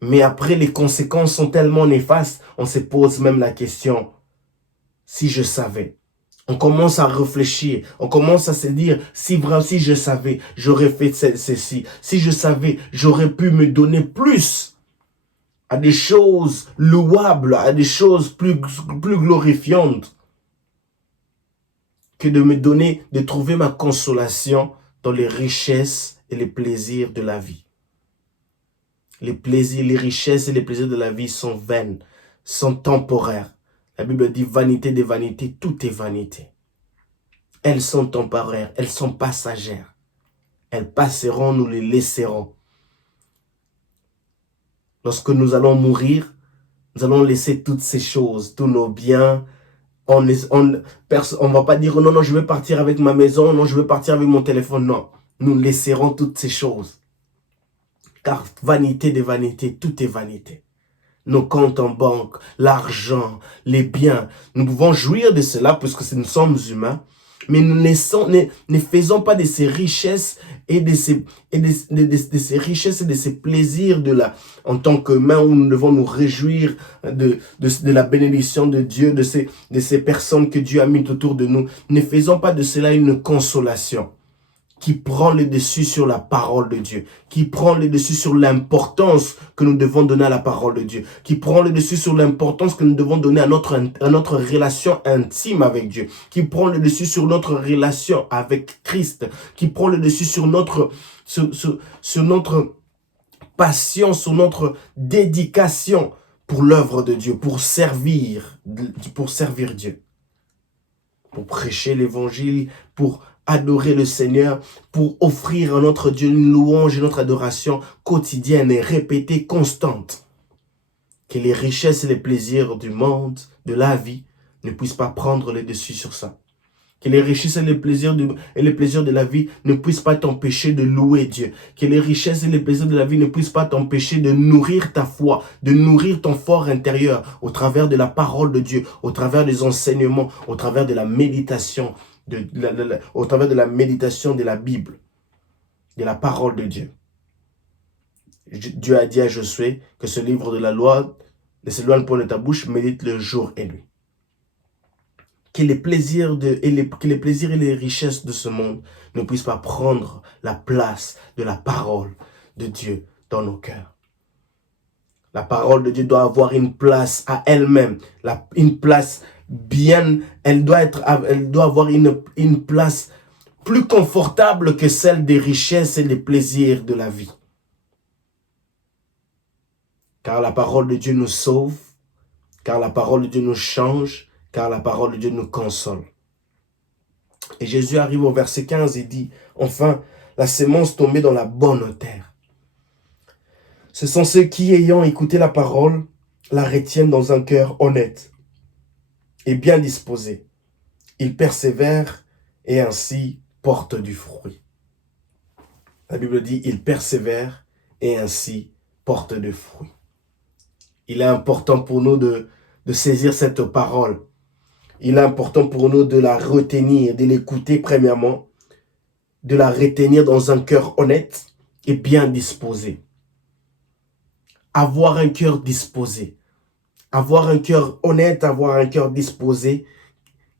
Mais après, les conséquences sont tellement néfastes, on se pose même la question, si je savais. On commence à réfléchir, on commence à se dire, si je savais, j'aurais fait ceci. Si je savais, j'aurais pu me donner plus à des choses louables, à des choses plus glorifiantes, que de trouver ma consolation dans les richesses et les plaisirs de la vie. Les plaisirs, les richesses et les plaisirs de la vie sont vaines, sont temporaires. La Bible dit vanité des vanités, tout est vanité. Elles sont temporaires, elles sont passagères. Elles passeront, nous les laisserons. Lorsque nous allons mourir, nous allons laisser toutes ces choses, tous nos biens. On ne va pas dire non, je vais partir avec ma maison, non, je vais partir avec mon téléphone. Non, nous laisserons toutes ces choses. Car vanité des vanités, tout est vanité. Nos comptes en banque, l'argent, les biens. Nous pouvons jouir de cela puisque nous sommes humains. Mais nous ne faisons pas de ces richesses et de ces richesses et de ces plaisirs en tant qu'humains où nous devons nous réjouir de la bénédiction de Dieu, de ces personnes que Dieu a mis autour de nous. Ne faisons pas de cela une consolation qui prend le dessus sur la parole de Dieu, qui prend le dessus sur l'importance que nous devons donner à la parole de Dieu, qui prend le dessus sur l'importance que nous devons donner à notre relation intime avec Dieu, qui prend le dessus sur notre relation avec Christ, qui prend le dessus sur notre passion, sur notre dédication pour l'œuvre de Dieu, pour servir Dieu, pour prêcher l'évangile, pour adorer le Seigneur, pour offrir à notre Dieu une louange et notre adoration quotidienne et répétée, constante. Que les richesses et les plaisirs du monde, de la vie, ne puissent pas prendre le dessus sur ça. Que les richesses et les plaisirs de la vie ne puissent pas t'empêcher de louer Dieu. Que les richesses et les plaisirs de la vie ne puissent pas t'empêcher de nourrir ta foi, de nourrir ton fort intérieur au travers de la parole de Dieu, au travers des enseignements, au travers de la méditation, au travers de la méditation de la Bible, de la parole de Dieu. Dieu a dit à Josué que ce livre de la loi ne s'éloigne pas de ta bouche, médite le jour et nuit. que les plaisirs et les richesses de ce monde ne puissent pas prendre la place de la parole de Dieu dans nos cœurs. La parole de Dieu doit avoir une place à elle-même, une place bien, elle doit avoir une place plus confortable que celle des richesses et des plaisirs de la vie. Car la parole de Dieu nous sauve, car la parole de Dieu nous change, car la parole de Dieu nous console. Et Jésus arrive au verset 15 et dit, enfin, la sémence tombée dans la bonne terre. Ce sont ceux qui, ayant écouté la parole, la retiennent dans un cœur honnête et bien disposé. Ils persévèrent et ainsi portent du fruit. La Bible dit, ils persévèrent et ainsi portent du fruit. Il est important pour nous de saisir cette parole. Il est important pour nous de la retenir, de l'écouter premièrement, de la retenir dans un cœur honnête et bien disposé. Avoir un cœur disposé, avoir un cœur honnête, avoir un cœur disposé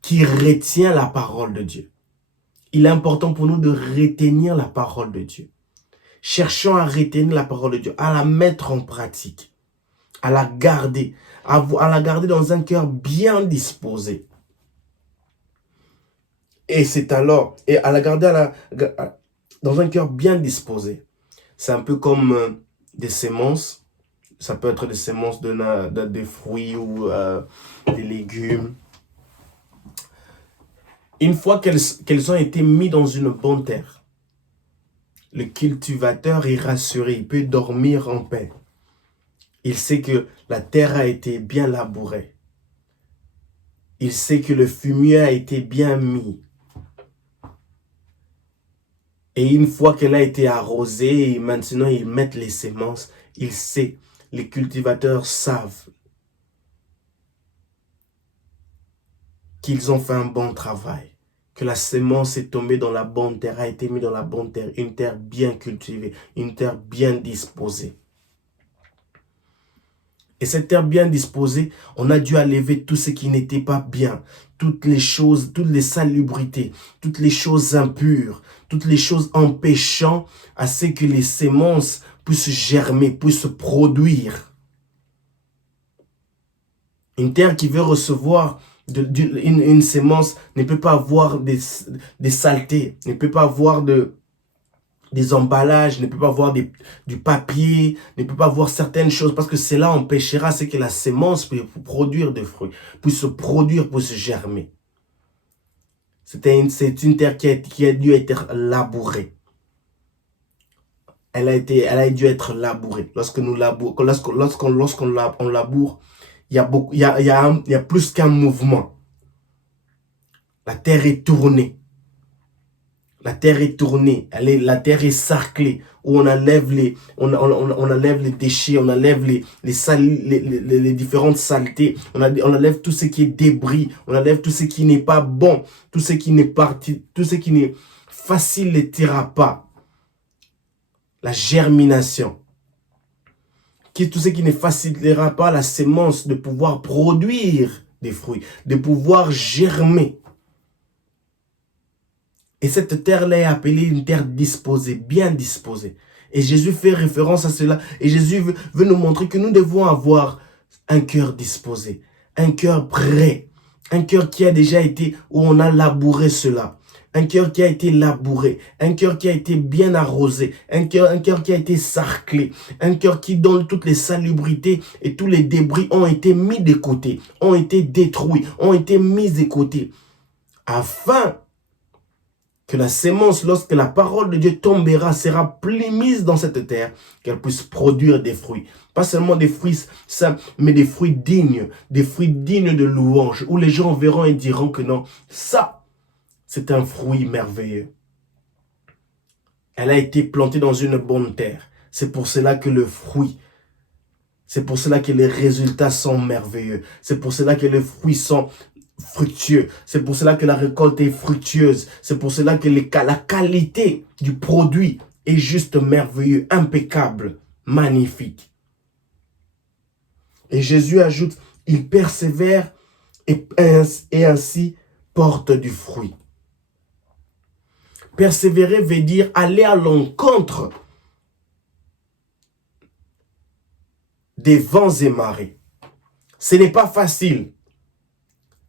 qui retient la parole de Dieu. Il est important pour nous de retenir la parole de Dieu. Cherchons à retenir la parole de Dieu, à la mettre en pratique, à la garder dans un cœur bien disposé. Et c'est alors, et à la garder dans un cœur bien disposé. C'est un peu comme des semences. Ça peut être des semences de fruits ou des légumes. Une fois qu'elles ont été mises dans une bonne terre, le cultivateur est rassuré, il peut dormir en paix. Il sait que la terre a été bien labourée. Il sait que le fumier a été bien mis. Et une fois qu'elle a été arrosée, et maintenant ils mettent les semences, il sait. Les cultivateurs savent qu'ils ont fait un bon travail, que la semence est tombée dans la bonne terre, a été mise dans la bonne terre, une terre bien cultivée, une terre bien disposée. Et cette terre bien disposée, on a dû enlever tout ce qui n'était pas bien, toutes les choses, toutes les salubrités, toutes les choses impures, toutes les choses empêchant à ce que les semences puissent germer, puissent produire. Une terre qui veut recevoir une sémence ne peut pas avoir des saletés, ne peut pas avoir des emballages, ne peut pas avoir du papier, ne peut pas avoir certaines choses, parce que cela empêchera ce que la sémence puisse produire des fruits, puisse se produire, puisse germer. C'est une terre qui a dû être labourée. Elle a dû être labourée. Lorsqu'on laboure, il y a plus qu'un mouvement. La terre est tournée. La terre est tournée. La terre est sarclée. Où on enlève les déchets, on enlève les différentes saletés. On enlève tout ce qui est débris. On enlève tout ce qui n'est pas bon. Tout ce qui n'est facilitera pas la germination. Tout ce qui ne facilitera pas la sémence de pouvoir produire des fruits, de pouvoir germer. Et cette terre-là est appelée une terre disposée, bien disposée. Et Jésus fait référence à cela. Et Jésus veut nous montrer que nous devons avoir un cœur disposé, un cœur prêt, un cœur qui a déjà été, où on a labouré cela. Un cœur qui a été labouré, un cœur qui a été bien arrosé, un cœur qui a été sarclé, un cœur qui, dont toutes les salubrités et tous les débris ont été mis de côté, ont été détruits, ont été mis de côté, afin que la sémence, lorsque la parole de Dieu tombera, sera mise dans cette terre, qu'elle puisse produire des fruits. Pas seulement des fruits simples, mais des fruits dignes de louange, où les gens verront et diront que non, ça, c'est un fruit merveilleux. Elle a été plantée dans une bonne terre. C'est pour cela que le fruit, c'est pour cela que les résultats sont merveilleux. C'est pour cela que les fruits sont fructueux. C'est pour cela que la récolte est fructueuse. C'est pour cela que la qualité du produit est juste merveilleux, impeccable, magnifique. Et Jésus ajoute, il persévère et ainsi porte du fruit. Persévérer veut dire aller à l'encontre des vents et marées. Ce n'est pas facile.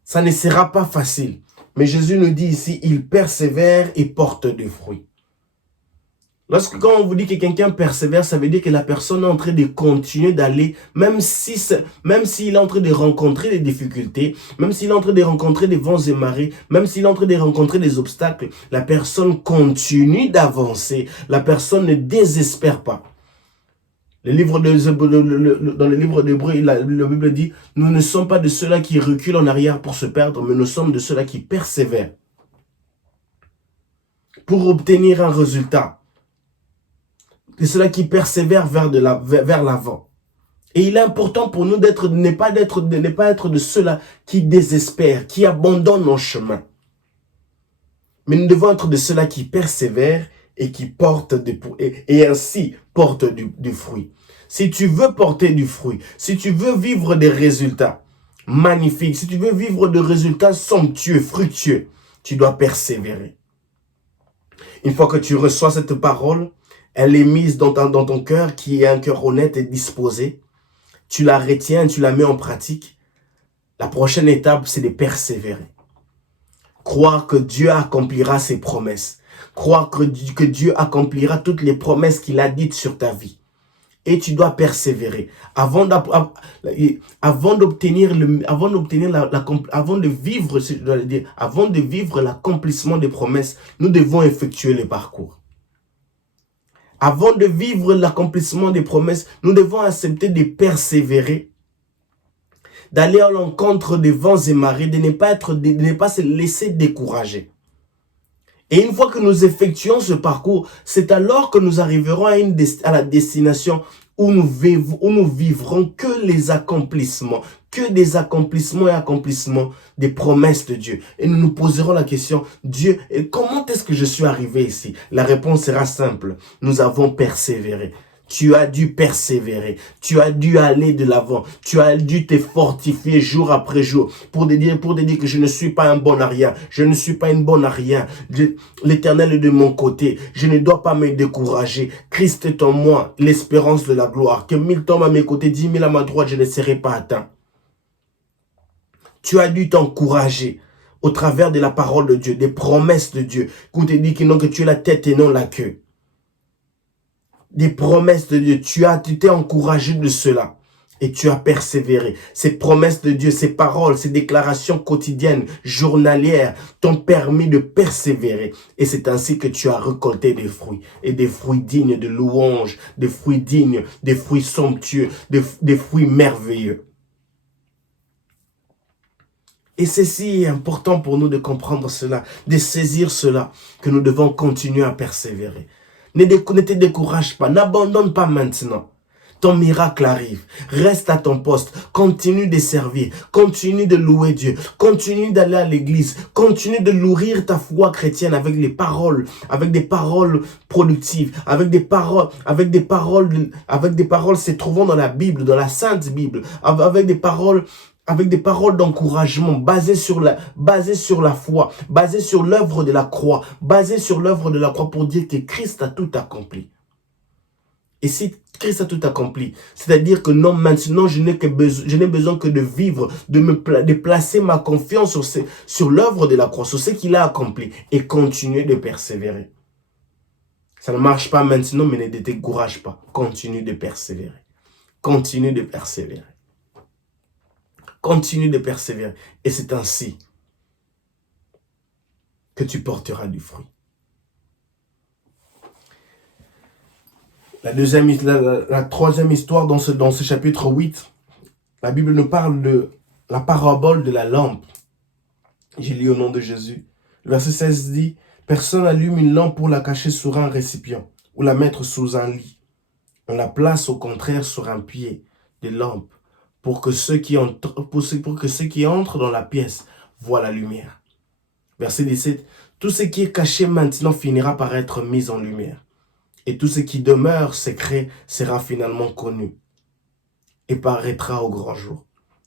Ça ne sera pas facile. Mais Jésus nous dit ici, il persévère et porte du fruit. Quand on vous dit que quelqu'un persévère, ça veut dire que la personne est en train de continuer d'aller, même s'il est en train de rencontrer des difficultés, même s'il est en train de rencontrer des vents et marées, même s'il est en train de rencontrer des obstacles, la personne continue d'avancer. La personne ne désespère pas. Dans le livre d'Hébreux, la Bible dit, nous ne sommes pas de ceux-là qui reculent en arrière pour se perdre, mais nous sommes de ceux-là qui persévèrent pour obtenir un résultat. De ceux-là qui persévèrent vers l'avant. Et il est important pour nous de ne pas être de ceux-là qui désespèrent, qui abandonnent nos chemins. Mais nous devons être de ceux-là qui persévèrent et qui portent et ainsi portent du fruit. Si tu veux porter du fruit, si tu veux vivre des résultats magnifiques, si tu veux vivre des résultats somptueux, fructueux, tu dois persévérer. Une fois que tu reçois cette parole, elle est mise dans ton cœur qui est un cœur honnête et disposé. Tu la retiens, tu la mets en pratique. La prochaine étape, c'est de persévérer. Croire que Dieu accomplira ses promesses. Croire que Dieu accomplira toutes les promesses qu'il a dites sur ta vie. Et tu dois persévérer. Avant de vivre l'accomplissement des promesses, nous devons effectuer le parcours. Avant de vivre l'accomplissement des promesses, nous devons accepter de persévérer, d'aller à l'encontre des vents et marées, de ne pas se laisser décourager. Et une fois que nous effectuons ce parcours, c'est alors que nous arriverons à la destination où nous vivrons que les accomplissements, que des accomplissements et accomplissements des promesses de Dieu. Et nous nous poserons la question, Dieu, comment est-ce que je suis arrivé ici? La réponse sera simple, nous avons persévéré. Tu as dû persévérer, tu as dû aller de l'avant, tu as dû te fortifier jour après jour pour te dire que je ne suis pas un bon à rien, je ne suis pas une bonne à rien. L'Éternel est de mon côté, je ne dois pas me décourager. Christ est en moi, l'espérance de la gloire. Que 1000 tombent à mes côtés, 10 000 à ma droite, je ne serai pas atteint. Tu as dû t'encourager au travers de la parole de Dieu, des promesses de Dieu, qu'on te dit que tu es la tête et non la queue. Des promesses de Dieu, tu t'es encouragé de cela et tu as persévéré. Ces promesses de Dieu, ces paroles, ces déclarations quotidiennes, journalières t'ont permis de persévérer et c'est ainsi que tu as récolté des fruits et des fruits dignes de louange, des fruits dignes, des fruits somptueux, des fruits merveilleux. Et ceci est important pour nous de comprendre cela, de saisir cela, que nous devons continuer à persévérer. Ne te décourage pas, n'abandonne pas maintenant. Ton miracle arrive, reste à ton poste, continue de servir, continue de louer Dieu, continue d'aller à l'église, continue de nourrir ta foi chrétienne avec des paroles productives, avec des paroles se trouvant dans la Bible, dans la Sainte Bible, avec des paroles d'encouragement basées sur la foi, basées sur l'œuvre de la croix, pour dire que Christ a tout accompli. Et si Christ a tout accompli, c'est-à-dire que non, maintenant je n'ai besoin que de vivre, de placer ma confiance sur l'œuvre de la croix, sur ce qu'il a accompli et continuer de persévérer. Ça ne marche pas maintenant, mais ne te décourage pas. Continue de persévérer. Continue de persévérer. Continue de persévérer. Et c'est ainsi que tu porteras du fruit. La troisième histoire dans ce chapitre 8, la Bible nous parle de la parabole de la lampe. J'ai lu au nom de Jésus. Le verset 16 dit, « Personne n'allume une lampe pour la cacher sur un récipient ou la mettre sous un lit. On la place au contraire sur un pied de lampe pour que ceux qui entrent dans la pièce voient la lumière. » Verset 17, « Tout ce qui est caché maintenant finira par être mis en lumière. Et tout ce qui demeure secret sera finalement connu et paraîtra au grand jour. »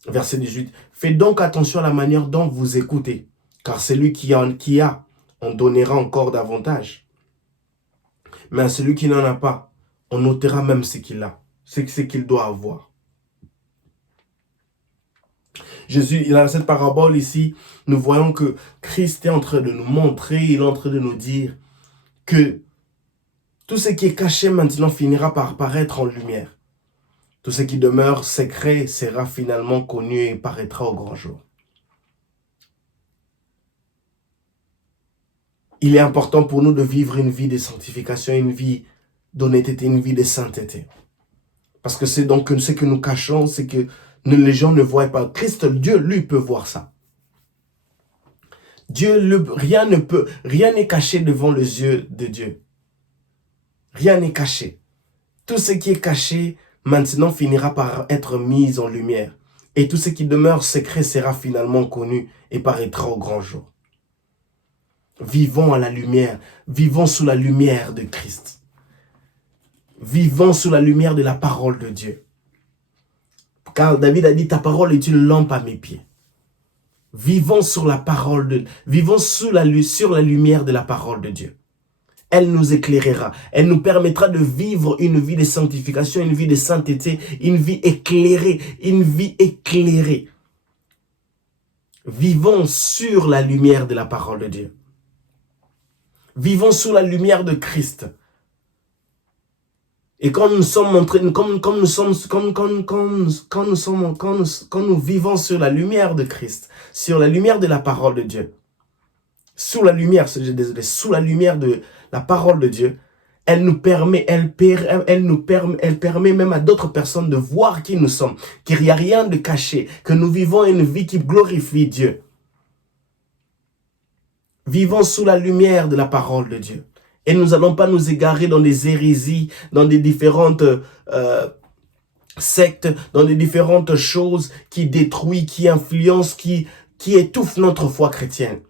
Verset 18. « Faites donc attention à la manière dont vous écoutez, Car celui qui a, on donnera encore davantage. Mais à celui qui n'en a pas, on ôtera même ce qu'il a, ce qu'il doit avoir. Jésus, dans cette parabole ici, nous voyons que Christ est en train de nous montrer, il est en train de nous dire que tout ce qui est caché maintenant finira par paraître en lumière. Tout ce qui demeure secret sera finalement connu et paraîtra au grand jour. Il est important pour nous de vivre une vie de sanctification, une vie d'honnêteté, une vie de sainteté. Parce que c'est donc ce que nous cachons, c'est que les gens ne voient pas. Christ, Dieu, lui, peut voir ça. Rien n'est caché devant les yeux de Dieu. Rien n'est caché. Tout ce qui est caché, maintenant, finira par être mis en lumière. Et tout ce qui demeure secret sera finalement connu et paraîtra au grand jour. Vivons à la lumière, vivons sous la lumière de Christ. Vivons sous la lumière de la parole de Dieu. Car David a dit, ta parole est une lampe à mes pieds. Vivons sur la parole de, vivons sur la lumière de la parole de Dieu. Elle nous éclairera. Elle nous permettra de vivre une vie de sanctification, une vie de sainteté, une vie éclairée, une vie éclairée. Vivons sur la lumière de la parole de Dieu. Vivons sous la lumière de Christ. Et quand nous sommes en train, quand nous vivons sur la lumière de Christ, sur la lumière de la parole de Dieu, sous la lumière de la parole de Dieu, elle permet même à d'autres personnes de voir qui nous sommes, qu'il n'y a rien de caché, que nous vivons une vie qui glorifie Dieu. Vivons sous la lumière de la parole de Dieu. Et nous n'allons pas nous égarer dans des hérésies, dans des différentes sectes, dans des différentes choses qui détruisent, qui influencent, qui étouffent notre foi chrétienne.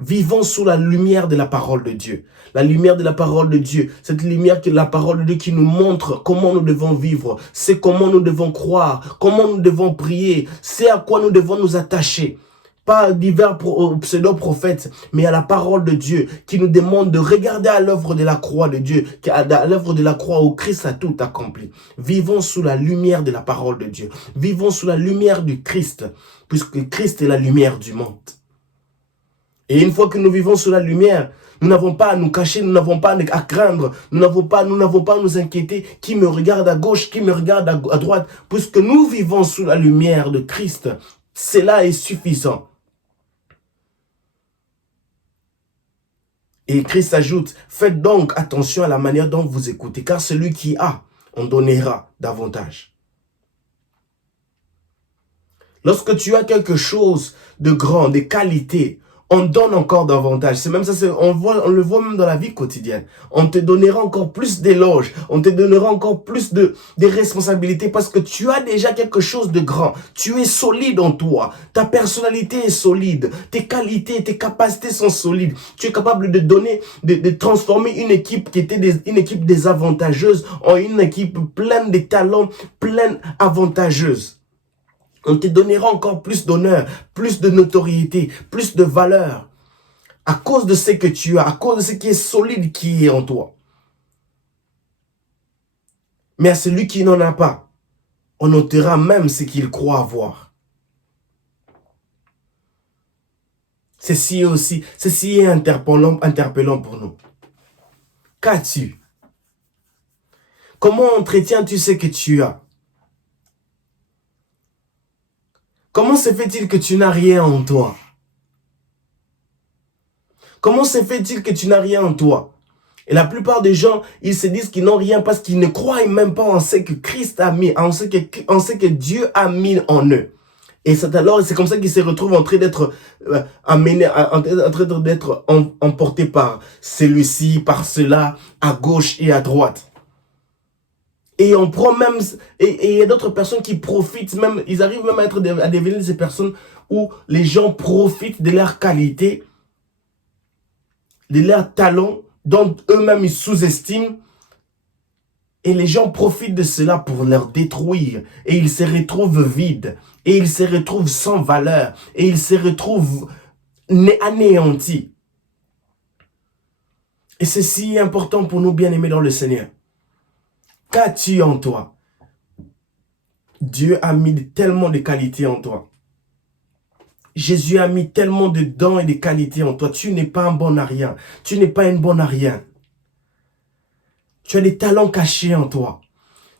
Vivons sous la lumière de la parole de Dieu. La lumière de la parole de Dieu, cette lumière que la parole de Dieu qui nous montre comment nous devons vivre, c'est comment nous devons croire, comment nous devons prier, c'est à quoi nous devons nous attacher. Pas divers pseudo-prophètes, mais à la parole de Dieu qui nous demande de regarder à l'œuvre de la croix de Dieu, à l'œuvre de la croix où Christ a tout accompli. Vivons sous la lumière de la parole de Dieu. Vivons sous la lumière du Christ, puisque Christ est la lumière du monde. Et une fois que nous vivons sous la lumière, nous n'avons pas à nous cacher, nous n'avons pas à craindre, nous n'avons pas à nous inquiéter qui me regarde à gauche, qui me regarde à droite, puisque nous vivons sous la lumière de Christ. Cela est suffisant. Et Christ ajoute, faites donc attention à la manière dont vous écoutez, car celui qui a, on donnera davantage. Lorsque tu as quelque chose de grand, de qualité, on donne encore davantage. C'est même ça, on le voit même dans la vie quotidienne. On te donnera encore plus d'éloges, on te donnera encore plus de responsabilités parce que tu as déjà quelque chose de grand. Tu es solide en toi, ta personnalité est solide, tes qualités, tes capacités sont solides. Tu es capable de donner, de transformer une équipe qui était une équipe désavantageuse en une équipe pleine de talents, pleine avantageuse. On te donnera encore plus d'honneur, plus de notoriété, plus de valeur. À cause de ce que tu as, à cause de ce qui est solide qui est en toi. Mais à celui qui n'en a pas, on notera même ce qu'il croit avoir. Ceci est interpellant pour nous. Qu'as-tu? Comment entretiens-tu ce que tu as? Comment se fait-il que tu n'as rien en toi? Comment se fait-il que tu n'as rien en toi? Et la plupart des gens, ils se disent qu'ils n'ont rien parce qu'ils ne croient même pas en ce que Christ a mis, en ce que Dieu a mis en eux. Et c'est comme ça qu'ils se retrouvent en train d'être emportés par celui-ci, par cela, à gauche et à droite. Et on prend même, et il y a d'autres personnes qui profitent même, ils arrivent même à devenir ces personnes où les gens profitent de leur qualité, de leur talent, dont eux-mêmes ils sous-estiment. Et les gens profitent de cela pour leur détruire. Et ils se retrouvent vides. Et ils se retrouvent sans valeur. Et ils se retrouvent anéanti. Et c'est si important pour nous, bien-aimés dans le Seigneur. Qu'as-tu en toi? Dieu a mis tellement de qualités en toi. Jésus a mis tellement de dons et de qualités en toi. Tu n'es pas un bon à rien. Tu n'es pas une bonne à rien. Tu as des talents cachés en toi.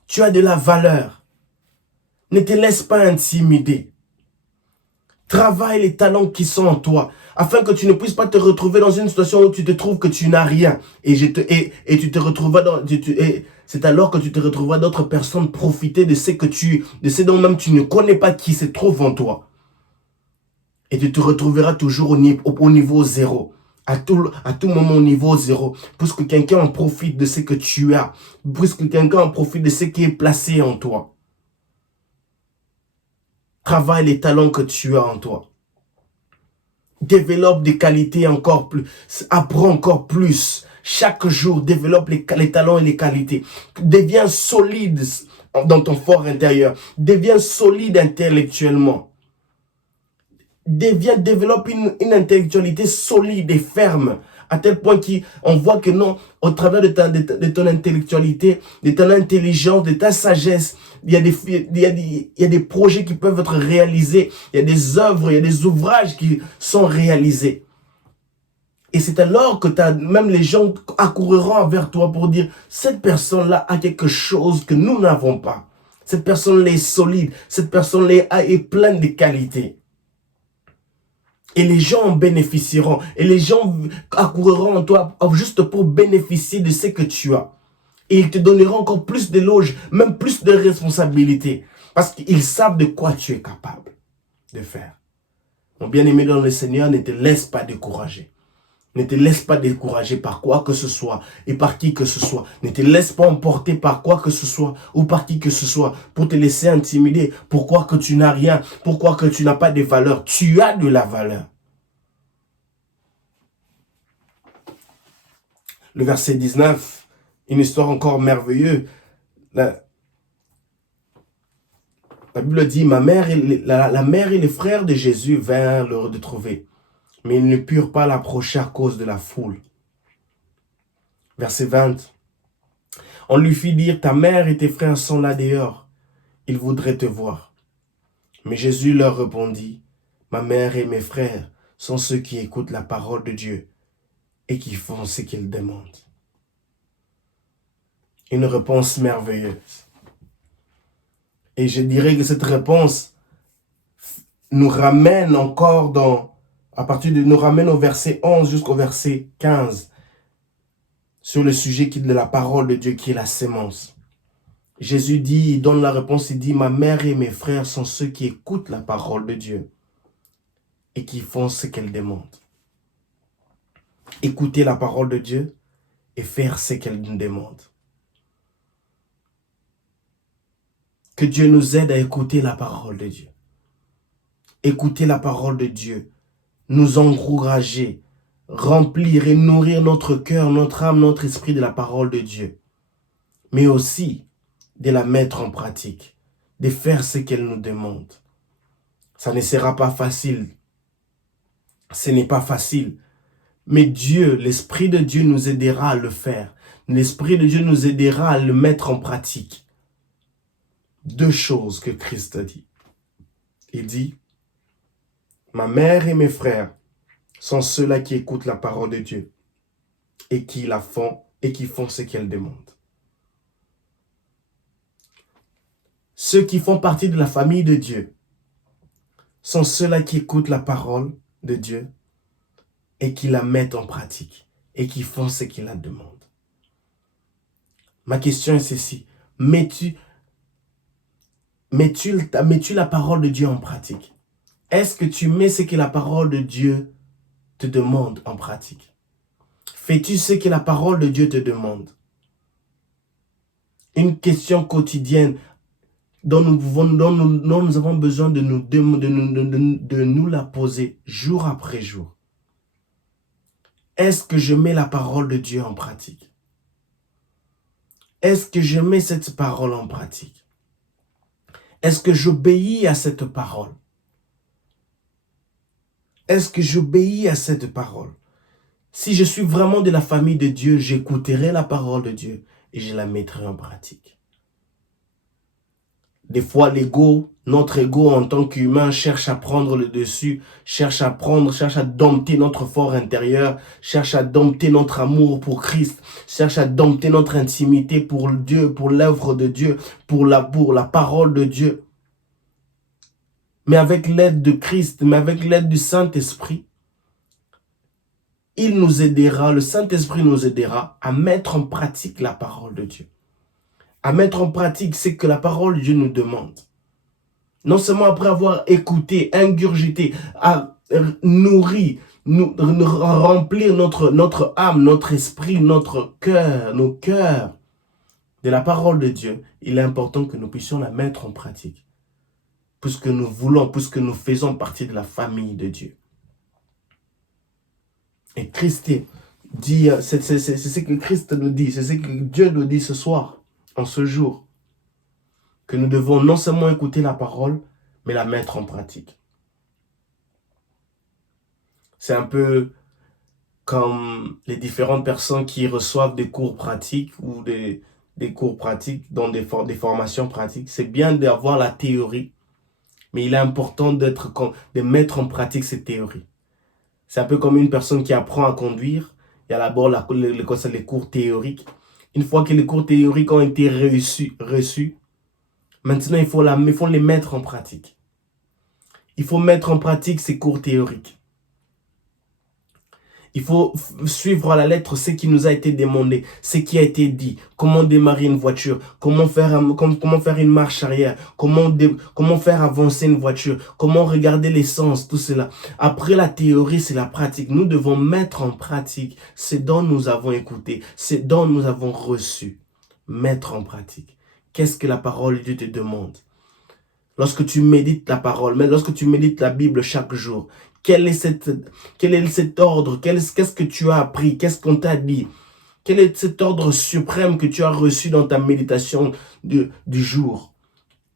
Tu as de la valeur. Ne te laisse pas intimider. Travaille les talents qui sont en toi, afin que tu ne puisses pas te retrouver dans une situation où tu te trouves que tu n'as rien. Et tu te retrouveras c'est alors que tu te retrouveras d'autres personnes profiter de ce dont même tu ne connais pas qui se trouve en toi. Et tu te retrouveras toujours au niveau zéro. À tout moment au niveau zéro. Puisque quelqu'un en profite de ce que tu as. Puisque quelqu'un en profite de ce qui est placé en toi. Travaille les talents que tu as en toi. Développe des qualités encore plus. Apprends encore plus. Chaque jour, développe les talents et les qualités. Deviens solide dans ton fort intérieur. Deviens solide intellectuellement. Développe une intellectualité solide et ferme. À tel point qu'on voit que non, au travers de ton intellectualité, de ton intelligence, de ta sagesse, il y a des projets qui peuvent être réalisés. Il y a des œuvres, il y a des ouvrages qui sont réalisés. Et c'est alors que même les gens accourront vers toi pour dire, cette personne-là a quelque chose que nous n'avons pas. Cette personne-là est solide. Cette personne-là est pleine de qualités. Et les gens en bénéficieront. Et les gens accourront en toi juste pour bénéficier de ce que tu as. Et ils te donneront encore plus d'éloges, même plus de responsabilités. Parce qu'ils savent de quoi tu es capable de faire. Mon bien-aimé dans le Seigneur, ne te laisse pas décourager. Ne te laisse pas décourager par quoi que ce soit et par qui que ce soit. Ne te laisse pas emporter par quoi que ce soit ou par qui que ce soit pour te laisser intimider. Pourquoi que tu n'as rien? Pourquoi que tu n'as pas de valeur? Tu as de la valeur. Le verset 19, une histoire encore merveilleuse. La Bible dit, la mère et les frères de Jésus vinrent le retrouver. Mais ils ne purent pas l'approcher à cause de la foule. Verset 20. On lui fit dire, ta mère et tes frères sont là dehors. Ils voudraient te voir. Mais Jésus leur répondit, ma mère et mes frères sont ceux qui écoutent la parole de Dieu et qui font ce qu'il demande. Une réponse merveilleuse. Et je dirais que cette réponse nous ramène encore nous ramène au verset 11 jusqu'au verset 15 sur le sujet de la parole de Dieu qui est la sémence. Jésus dit, il donne la réponse, il dit, ma mère et mes frères sont ceux qui écoutent la parole de Dieu et qui font ce qu'elle demande. Écouter la parole de Dieu et faire ce qu'elle nous demande. Que Dieu nous aide à écouter la parole de Dieu. Écouter la parole de Dieu, nous encourager, remplir et nourrir notre cœur, notre âme, notre esprit de la parole de Dieu. Mais aussi de la mettre en pratique, de faire ce qu'elle nous demande. Ça ne sera pas facile. Ce n'est pas facile. Mais Dieu, l'Esprit de Dieu nous aidera à le faire. L'Esprit de Dieu nous aidera à le mettre en pratique. Deux choses que Christ a dit. Il dit, ma mère et mes frères sont ceux-là qui écoutent la parole de Dieu et qui la font et qui font ce qu'elle demande. Ceux qui font partie de la famille de Dieu sont ceux-là qui écoutent la parole de Dieu et qui la mettent en pratique et qui font ce qu'il la demande. Ma question est ceci, mets-tu la parole de Dieu en pratique? Est-ce que tu mets ce que la parole de Dieu te demande en pratique? Fais-tu ce que la parole de Dieu te demande? Une question quotidienne dont nous avons besoin de nous la poser jour après jour. Est-ce que je mets la parole de Dieu en pratique? Est-ce que je mets cette parole en pratique? Est-ce que j'obéis à cette parole? Est-ce que j'obéis à cette parole? Si je suis vraiment de la famille de Dieu, j'écouterai la parole de Dieu et je la mettrai en pratique. Des fois, notre ego en tant qu'humain cherche à prendre le dessus, cherche à dompter notre fort intérieur, cherche à dompter notre amour pour Christ, cherche à dompter notre intimité pour Dieu, pour l'œuvre de Dieu, pour la parole de Dieu. Mais avec l'aide de Christ, mais avec l'aide du Saint-Esprit, il nous aidera, le Saint-Esprit nous aidera à mettre en pratique la parole de Dieu. À mettre en pratique ce que la parole de Dieu nous demande. Non seulement après avoir écouté, ingurgité, à nourrir, remplir notre âme, notre esprit, notre cœur, nos cœurs de la parole de Dieu, il est important que nous puissions la mettre en pratique. Puisque nous faisons partie de la famille de Dieu. Et Christ dit, c'est ce que Christ nous dit, c'est ce que Dieu nous dit ce soir, en ce jour, que nous devons non seulement écouter la parole, mais la mettre en pratique. C'est un peu comme les différentes personnes qui reçoivent des cours pratiques ou des cours pratiques dans des formations pratiques. C'est bien d'avoir la théorie, mais il est important de mettre en pratique cette théorie. C'est un peu comme une personne qui apprend à conduire. Il y a d'abord les cours théoriques. Une fois que les cours théoriques ont été reçus, maintenant il faut les mettre en pratique. Il faut mettre en pratique ces cours théoriques. Il faut suivre à la lettre ce qui nous a été demandé, ce qui a été dit, comment démarrer une voiture, comment faire une marche arrière, comment faire avancer une voiture, comment regarder l'essence, tout cela. Après la théorie, c'est la pratique. Nous devons mettre en pratique ce dont nous avons écouté, ce dont nous avons reçu. Mettre en pratique. Qu'est-ce que la parole de Dieu te demande? Lorsque tu médites la parole, mais lorsque tu médites la Bible chaque jour, quel est cet ordre? Qu'est-ce que tu as appris? Qu'est-ce qu'on t'a dit? Quel est cet ordre suprême que tu as reçu dans ta méditation du jour?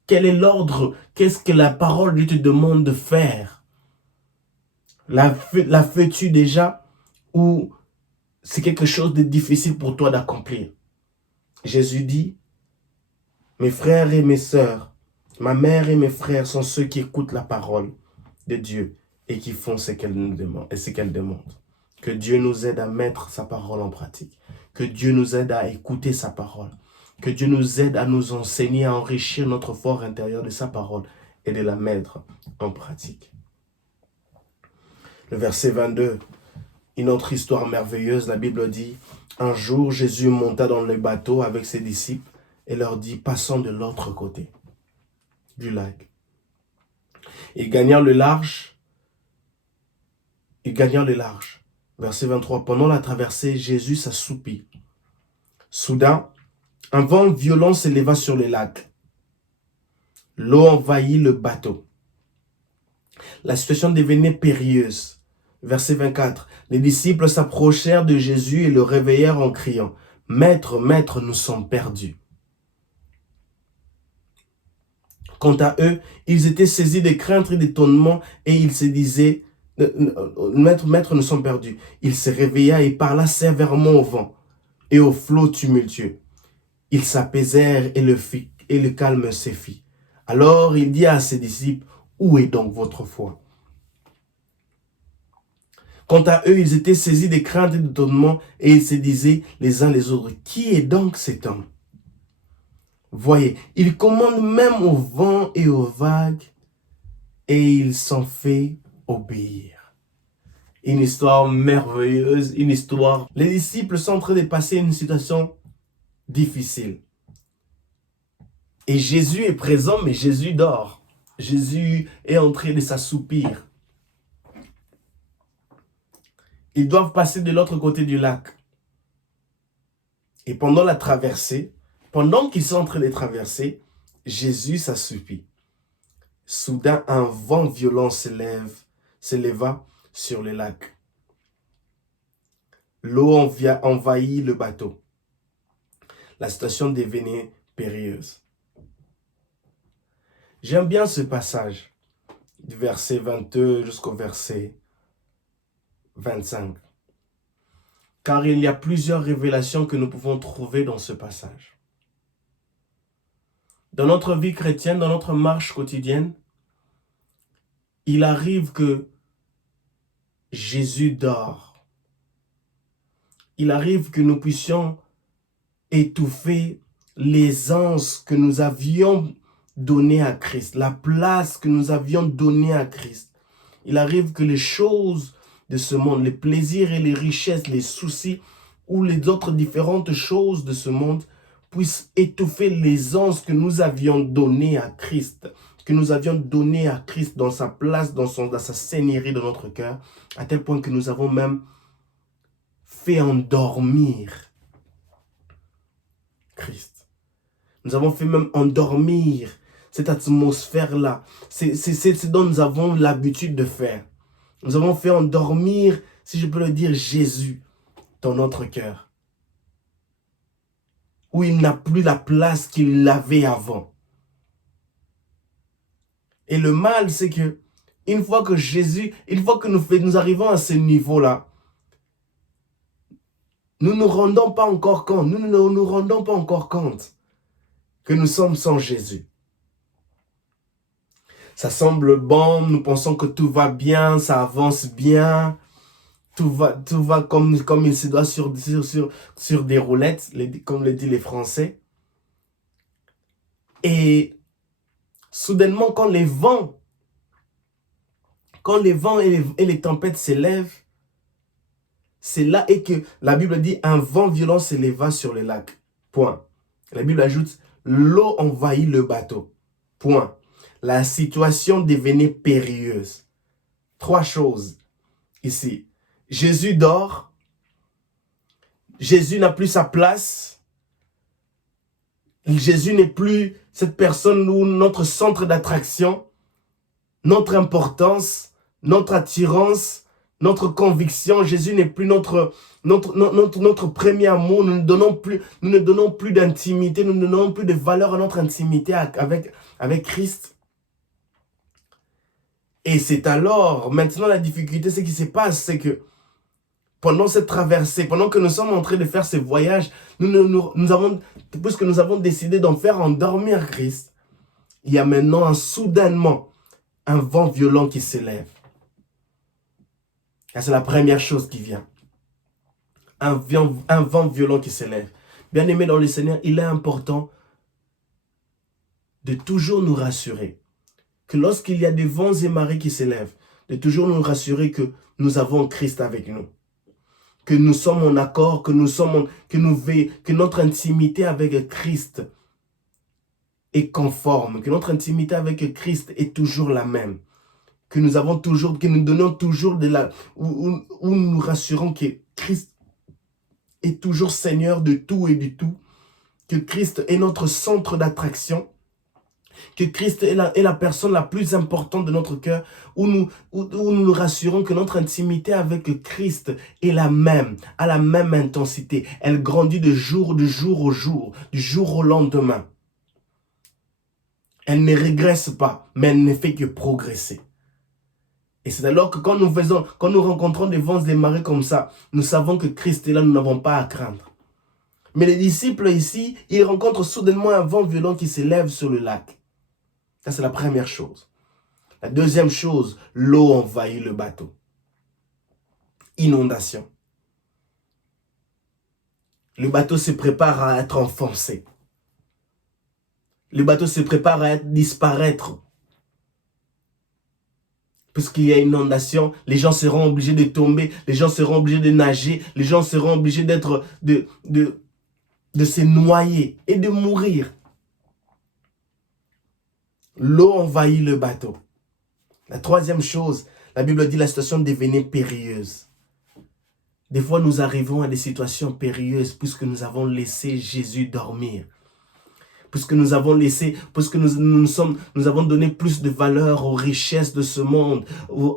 Quel est l'ordre? Qu'est-ce que la parole de Dieu te demande de faire? La fais-tu déjà ou c'est quelque chose de difficile pour toi d'accomplir? Jésus dit, mes frères et mes sœurs, ma mère et mes frères sont ceux qui écoutent la parole de Dieu et qui font ce qu'elle nous demande et ce qu'elle demande. Que Dieu nous aide à mettre sa parole en pratique. Que Dieu nous aide à écouter sa parole. Que Dieu nous aide à nous enseigner, à enrichir notre fort intérieur de sa parole et de la mettre en pratique. Le verset 22, une autre histoire merveilleuse, la Bible dit, un jour Jésus monta dans le bateau avec ses disciples et leur dit, passons de l'autre côté du lac. Ils gagnèrent le large. Verset 23. Pendant la traversée, Jésus s'assoupit. Soudain, un vent violent s'éleva sur le lac. L'eau envahit le bateau. La situation devenait périlleuse. Verset 24. Les disciples s'approchèrent de Jésus et le réveillèrent en criant, « Maître, Maître, nous sommes perdus. » Quant à eux, ils étaient saisis de crainte et d'étonnement et ils se disaient, Maître, nous sommes perdus. Il se réveilla et parla sévèrement au vent et aux flots tumultueux. Ils s'apaisèrent et le calme se fit. Alors il dit à ses disciples, où est donc votre foi? Quant à eux, ils étaient saisis de crainte et d'étonnement et ils se disaient les uns les autres, qui est donc cet homme? Voyez, il commande même au vent et aux vagues et il s'en fait obéir. Une histoire merveilleuse, une histoire. Les disciples sont en train de passer une situation difficile. Et Jésus est présent, mais Jésus dort. Jésus est en train de s'assoupir. Ils doivent passer de l'autre côté du lac. Et pendant la traversée, pendant qu'ils sont en train de traverser, Jésus s'assoupit. Soudain, un vent violent s'éleva sur le lac. L'eau envahit le bateau. La situation devenait périlleuse. J'aime bien ce passage, du verset 22 jusqu'au verset 25. Car il y a plusieurs révélations que nous pouvons trouver dans ce passage. Dans notre vie chrétienne, dans notre marche quotidienne, il arrive que Jésus dort. Il arrive que nous puissions étouffer l'aisance que nous avions donnée à Christ, la place que nous avions donnée à Christ. Il arrive que les choses de ce monde, les plaisirs et les richesses, les soucis ou les autres différentes choses de ce monde puissent étouffer l'aisance que nous avions donnée à Christ, que nous avions donnée à Christ dans sa place, dans sa seigneurie de notre cœur, à tel point que nous avons même fait endormir Christ. Nous avons fait même endormir cette atmosphère-là. C'est ce dont nous avons l'habitude de faire. Nous avons fait endormir, si je peux le dire, Jésus dans notre cœur. Où il n'a plus la place qu'il avait avant. Et le mal, c'est que une fois que nous arrivons à ce niveau-là, nous ne nous rendons pas encore compte, nous ne nous rendons pas encore compte que nous sommes sans Jésus. Ça semble bon, nous pensons que tout va bien, ça avance bien, tout va comme il se doit sur des roulettes, comme le disent les Français. Et soudainement, quand les vents et les tempêtes s'élèvent, c'est là et que la Bible dit un vent violent s'éleva sur le lac. Point. La Bible ajoute l'eau envahit le bateau. Point. La situation devenait périlleuse. 3 choses ici. Jésus dort. Jésus n'a plus sa place. Jésus n'est plus cette personne ou notre centre d'attraction, notre importance, notre attirance, notre conviction. Jésus n'est plus notre premier amour. Nous ne donnons plus d'intimité, nous ne donnons plus de valeur à notre intimité avec Christ. Et c'est alors, maintenant la difficulté, ce qui se passe, c'est que pendant cette traversée, pendant que nous sommes en train de faire ce voyage, puisque nous avons décidé d'en faire endormir Christ, il y a maintenant soudainement un vent violent qui s'élève. C'est la première chose qui vient. Un vent violent qui s'élève. Bien aimé dans le Seigneur, il est important de toujours nous rassurer que lorsqu'il y a des vents et marées qui s'élèvent, de toujours nous rassurer que nous avons Christ avec nous. Que nous sommes en accord, que notre intimité avec Christ est conforme, que notre intimité avec Christ est toujours la même. Que nous donnons toujours où nous nous rassurons que Christ est toujours Seigneur de tout et du tout, que Christ est notre centre d'attraction, que Christ est la personne la plus importante de notre cœur, où nous nous rassurons que notre intimité avec Christ est la même, à la même intensité. Elle grandit de jour au jour, du jour au lendemain. Elle ne régresse pas, mais elle ne fait que progresser. Et c'est alors que quand nous rencontrons des vents et des marées comme ça, nous savons que Christ est là, nous n'avons pas à craindre. Mais les disciples ici, ils rencontrent soudainement un vent violent qui s'élève sur le lac. Ça, c'est la première chose. La deuxième chose, l'eau envahit le bateau. Inondation. Le bateau se prépare à être enfoncé. Le bateau se prépare à disparaître. Puisqu'il y a inondation, les gens seront obligés de tomber, les gens seront obligés de nager, les gens seront obligés de se noyer et de mourir. L'eau envahit le bateau. La troisième chose, la Bible dit la situation devenait périlleuse. Des fois, nous arrivons à des situations périlleuses puisque nous avons laissé Jésus dormir. Puisque nous avons donné plus de valeur aux richesses de ce monde,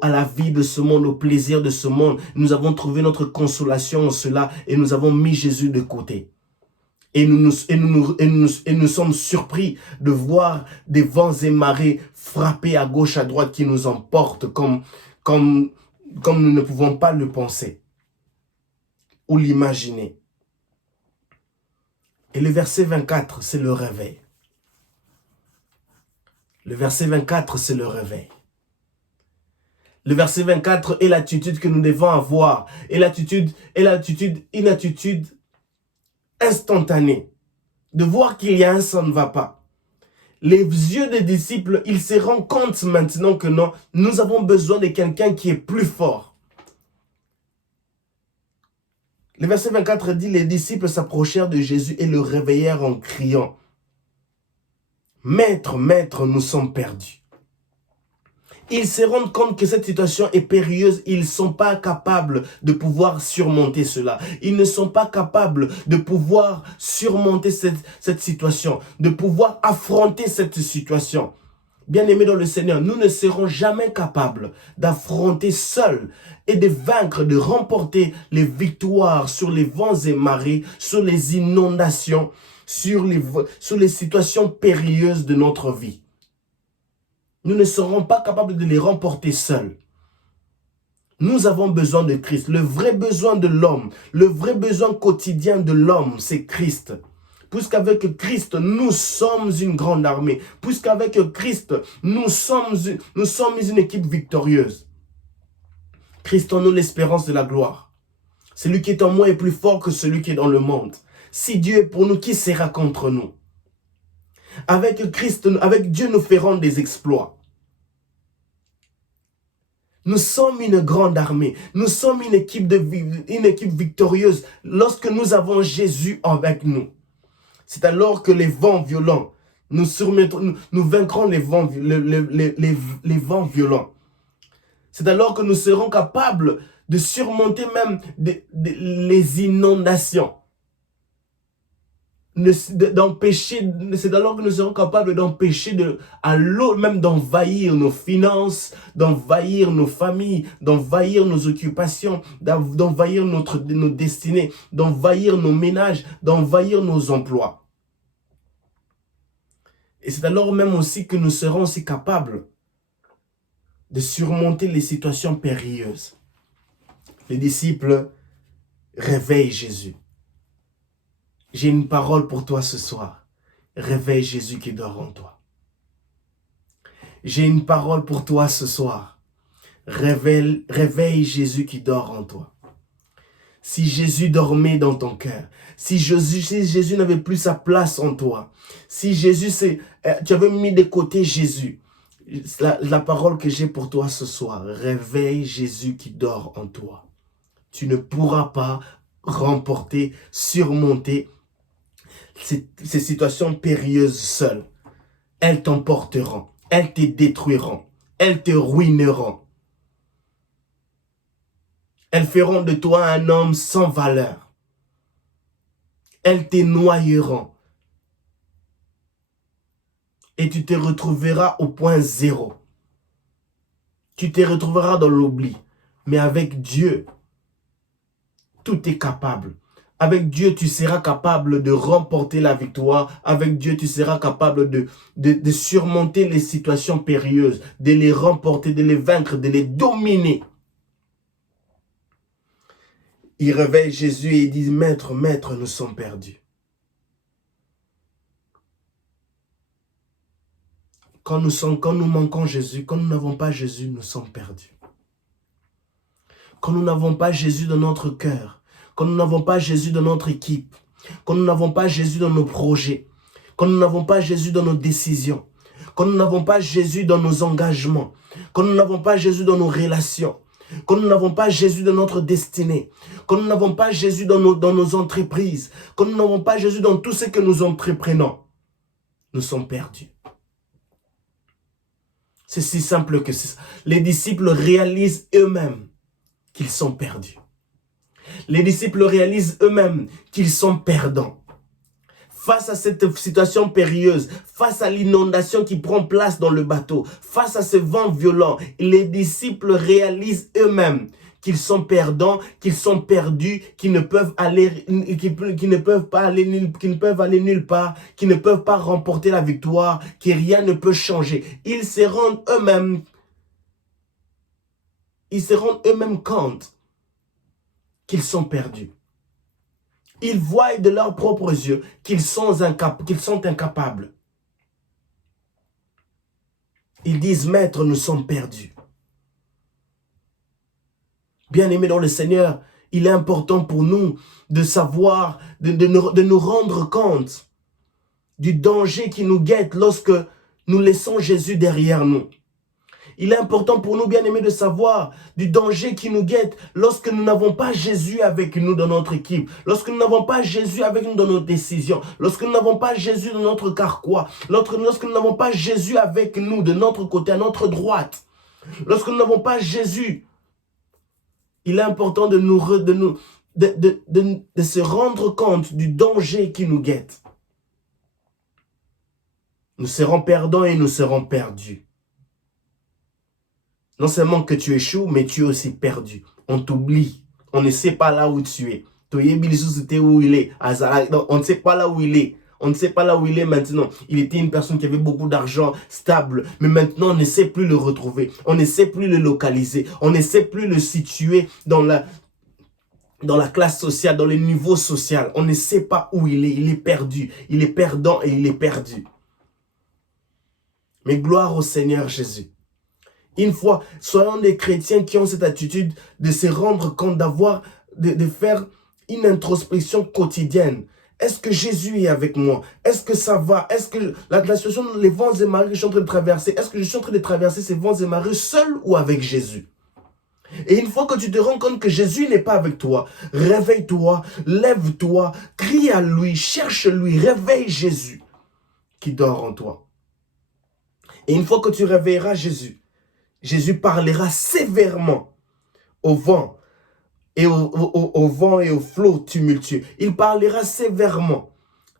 à la vie de ce monde, au plaisir de ce monde. Nous avons trouvé notre consolation en cela et nous avons mis Jésus de côté. Et nous sommes surpris de voir des vents et marées frapper à gauche, à droite qui nous emportent comme comme nous ne pouvons pas le penser ou l'imaginer. Et le verset 24, c'est le réveil. Le verset 24, c'est le réveil. Le verset 24 est l'attitude que nous devons avoir. Et une attitude instantanée. De voir qu'il y a un ça ne va pas. Les yeux des disciples, ils se rendent compte maintenant que non, nous avons besoin de quelqu'un qui est plus fort. Le verset 24 dit, les disciples s'approchèrent de Jésus et le réveillèrent en criant, « Maître, Maître, nous sommes perdus. » Ils se rendent compte que cette situation est périlleuse. Ils ne sont pas capables de pouvoir surmonter cela. Ils ne sont pas capables de pouvoir surmonter cette situation, de pouvoir affronter cette situation. Bien-aimés dans le Seigneur, nous ne serons jamais capables d'affronter seuls et de vaincre, de remporter les victoires sur les vents et marées, sur les inondations, sur les situations périlleuses de notre vie. Nous ne serons pas capables de les remporter seuls. Nous avons besoin de Christ. Le vrai besoin de l'homme, le vrai besoin quotidien de l'homme, c'est Christ. Puisqu'avec Christ, nous sommes une grande armée. Puisqu'avec Christ, nous sommes une équipe victorieuse. Christ en nous l'espérance de la gloire. Celui qui est en moi est plus fort que celui qui est dans le monde. Si Dieu est pour nous, qui sera contre nous? Avec Christ, avec Dieu, nous ferons des exploits. Nous sommes une grande armée. Nous sommes une équipe victorieuse lorsque nous avons Jésus avec nous. C'est alors que les vents violents, nous vaincrons les vents violents. C'est alors que nous serons capables de surmonter même les inondations. C'est alors que nous serons capables d'empêcher à l'eau même d'envahir nos finances, d'envahir nos familles, d'envahir nos occupations, d'envahir nos destinées, d'envahir nos ménages, d'envahir nos emplois. Et c'est alors même aussi que nous serons aussi capables de surmonter les situations périlleuses. Les disciples réveillent Jésus. J'ai une parole pour toi ce soir. Réveille Jésus qui dort en toi. J'ai une parole pour toi ce soir. Réveille Jésus qui dort en toi. Si Jésus dormait dans ton cœur, si Jésus n'avait plus sa place en toi, si tu avais mis de côté Jésus, la parole que j'ai pour toi ce soir, réveille Jésus qui dort en toi. Tu ne pourras pas remporter, surmonter ces situations périlleuses seules. Elles t'emporteront, elles te détruiront, elles te ruineront. Elles feront de toi un homme sans valeur. Elles te noieront. Et tu te retrouveras au point zéro. Tu te retrouveras dans l'oubli. Mais avec Dieu, tout est capable. Avec Dieu, tu seras capable de remporter la victoire. Avec Dieu, tu seras capable de surmonter les situations périlleuses, de les remporter, de les vaincre, de les dominer. Il réveille Jésus et il dit, « Maître, Maître, nous sommes perdus. » Quand nous manquons Jésus, quand nous n'avons pas Jésus, nous sommes perdus. Quand nous n'avons pas Jésus dans notre cœur, quand nous n'avons pas Jésus dans notre équipe, quand nous n'avons pas Jésus dans nos projets, quand nous n'avons pas Jésus dans nos décisions, quand nous n'avons pas Jésus dans nos engagements, quand nous n'avons pas Jésus dans nos relations, quand nous n'avons pas Jésus dans notre destinée, quand nous n'avons pas Jésus dans nos entreprises, quand nous n'avons pas Jésus dans tout ce que nous entreprenons, nous sommes perdus. C'est si simple que ça. Les disciples réalisent eux-mêmes qu'ils sont perdus. Les disciples réalisent eux-mêmes qu'ils sont perdants. Face à cette situation périlleuse, face à l'inondation qui prend place dans le bateau, face à ce vent violent, les disciples réalisent eux-mêmes qu'ils sont perdants, qu'ils sont perdus, qu'ils ne peuvent aller nulle part, qu'ils ne peuvent pas remporter la victoire, que rien ne peut changer. Ils se rendent eux-mêmes ils se rendent eux-mêmes compte qu'ils sont perdus. Ils voient de leurs propres yeux qu'ils sont incapables. Ils disent, Maître, nous sommes perdus. Bien-aimés dans le Seigneur, il est important pour nous de savoir, de nous rendre compte du danger qui nous guette lorsque nous laissons Jésus derrière nous. Il est important pour nous, bien-aimés, de savoir du danger qui nous guette lorsque nous n'avons pas Jésus avec nous dans notre équipe, lorsque nous n'avons pas Jésus avec nous dans nos décisions, lorsque nous n'avons pas Jésus dans notre carquois, lorsque nous n'avons pas Jésus avec nous de notre côté, à notre droite, lorsque nous n'avons pas Jésus. Il est important de se rendre compte du danger qui nous guette. Nous serons perdants et nous serons perdus. Non seulement que tu échoues, mais tu es aussi perdu. On t'oublie. On ne sait pas là où tu es. On ne sait pas là où il est. On ne sait pas là où il est maintenant. Il était une personne qui avait beaucoup d'argent, stable. Mais maintenant, on ne sait plus le retrouver. On ne sait plus le localiser. On ne sait plus le situer dans la classe sociale, dans le niveau social. On ne sait pas où il est. Il est perdu. Il est perdant et il est perdu. Mais gloire au Seigneur Jésus. Une fois, soyons des chrétiens qui ont cette attitude de se rendre compte, de faire une introspection quotidienne. Est-ce que Jésus est avec moi? Est-ce que ça va? Est-ce que la situation, les vents et marées que je suis en train de traverser, est-ce que je suis en train de traverser ces vents et marées seul ou avec Jésus? Et une fois que tu te rends compte que Jésus n'est pas avec toi, réveille-toi, lève-toi, crie à lui, cherche-lui, réveille Jésus qui dort en toi. Et une fois que tu réveilleras Jésus, Jésus parlera sévèrement au vent et au flot tumultueux. Il parlera sévèrement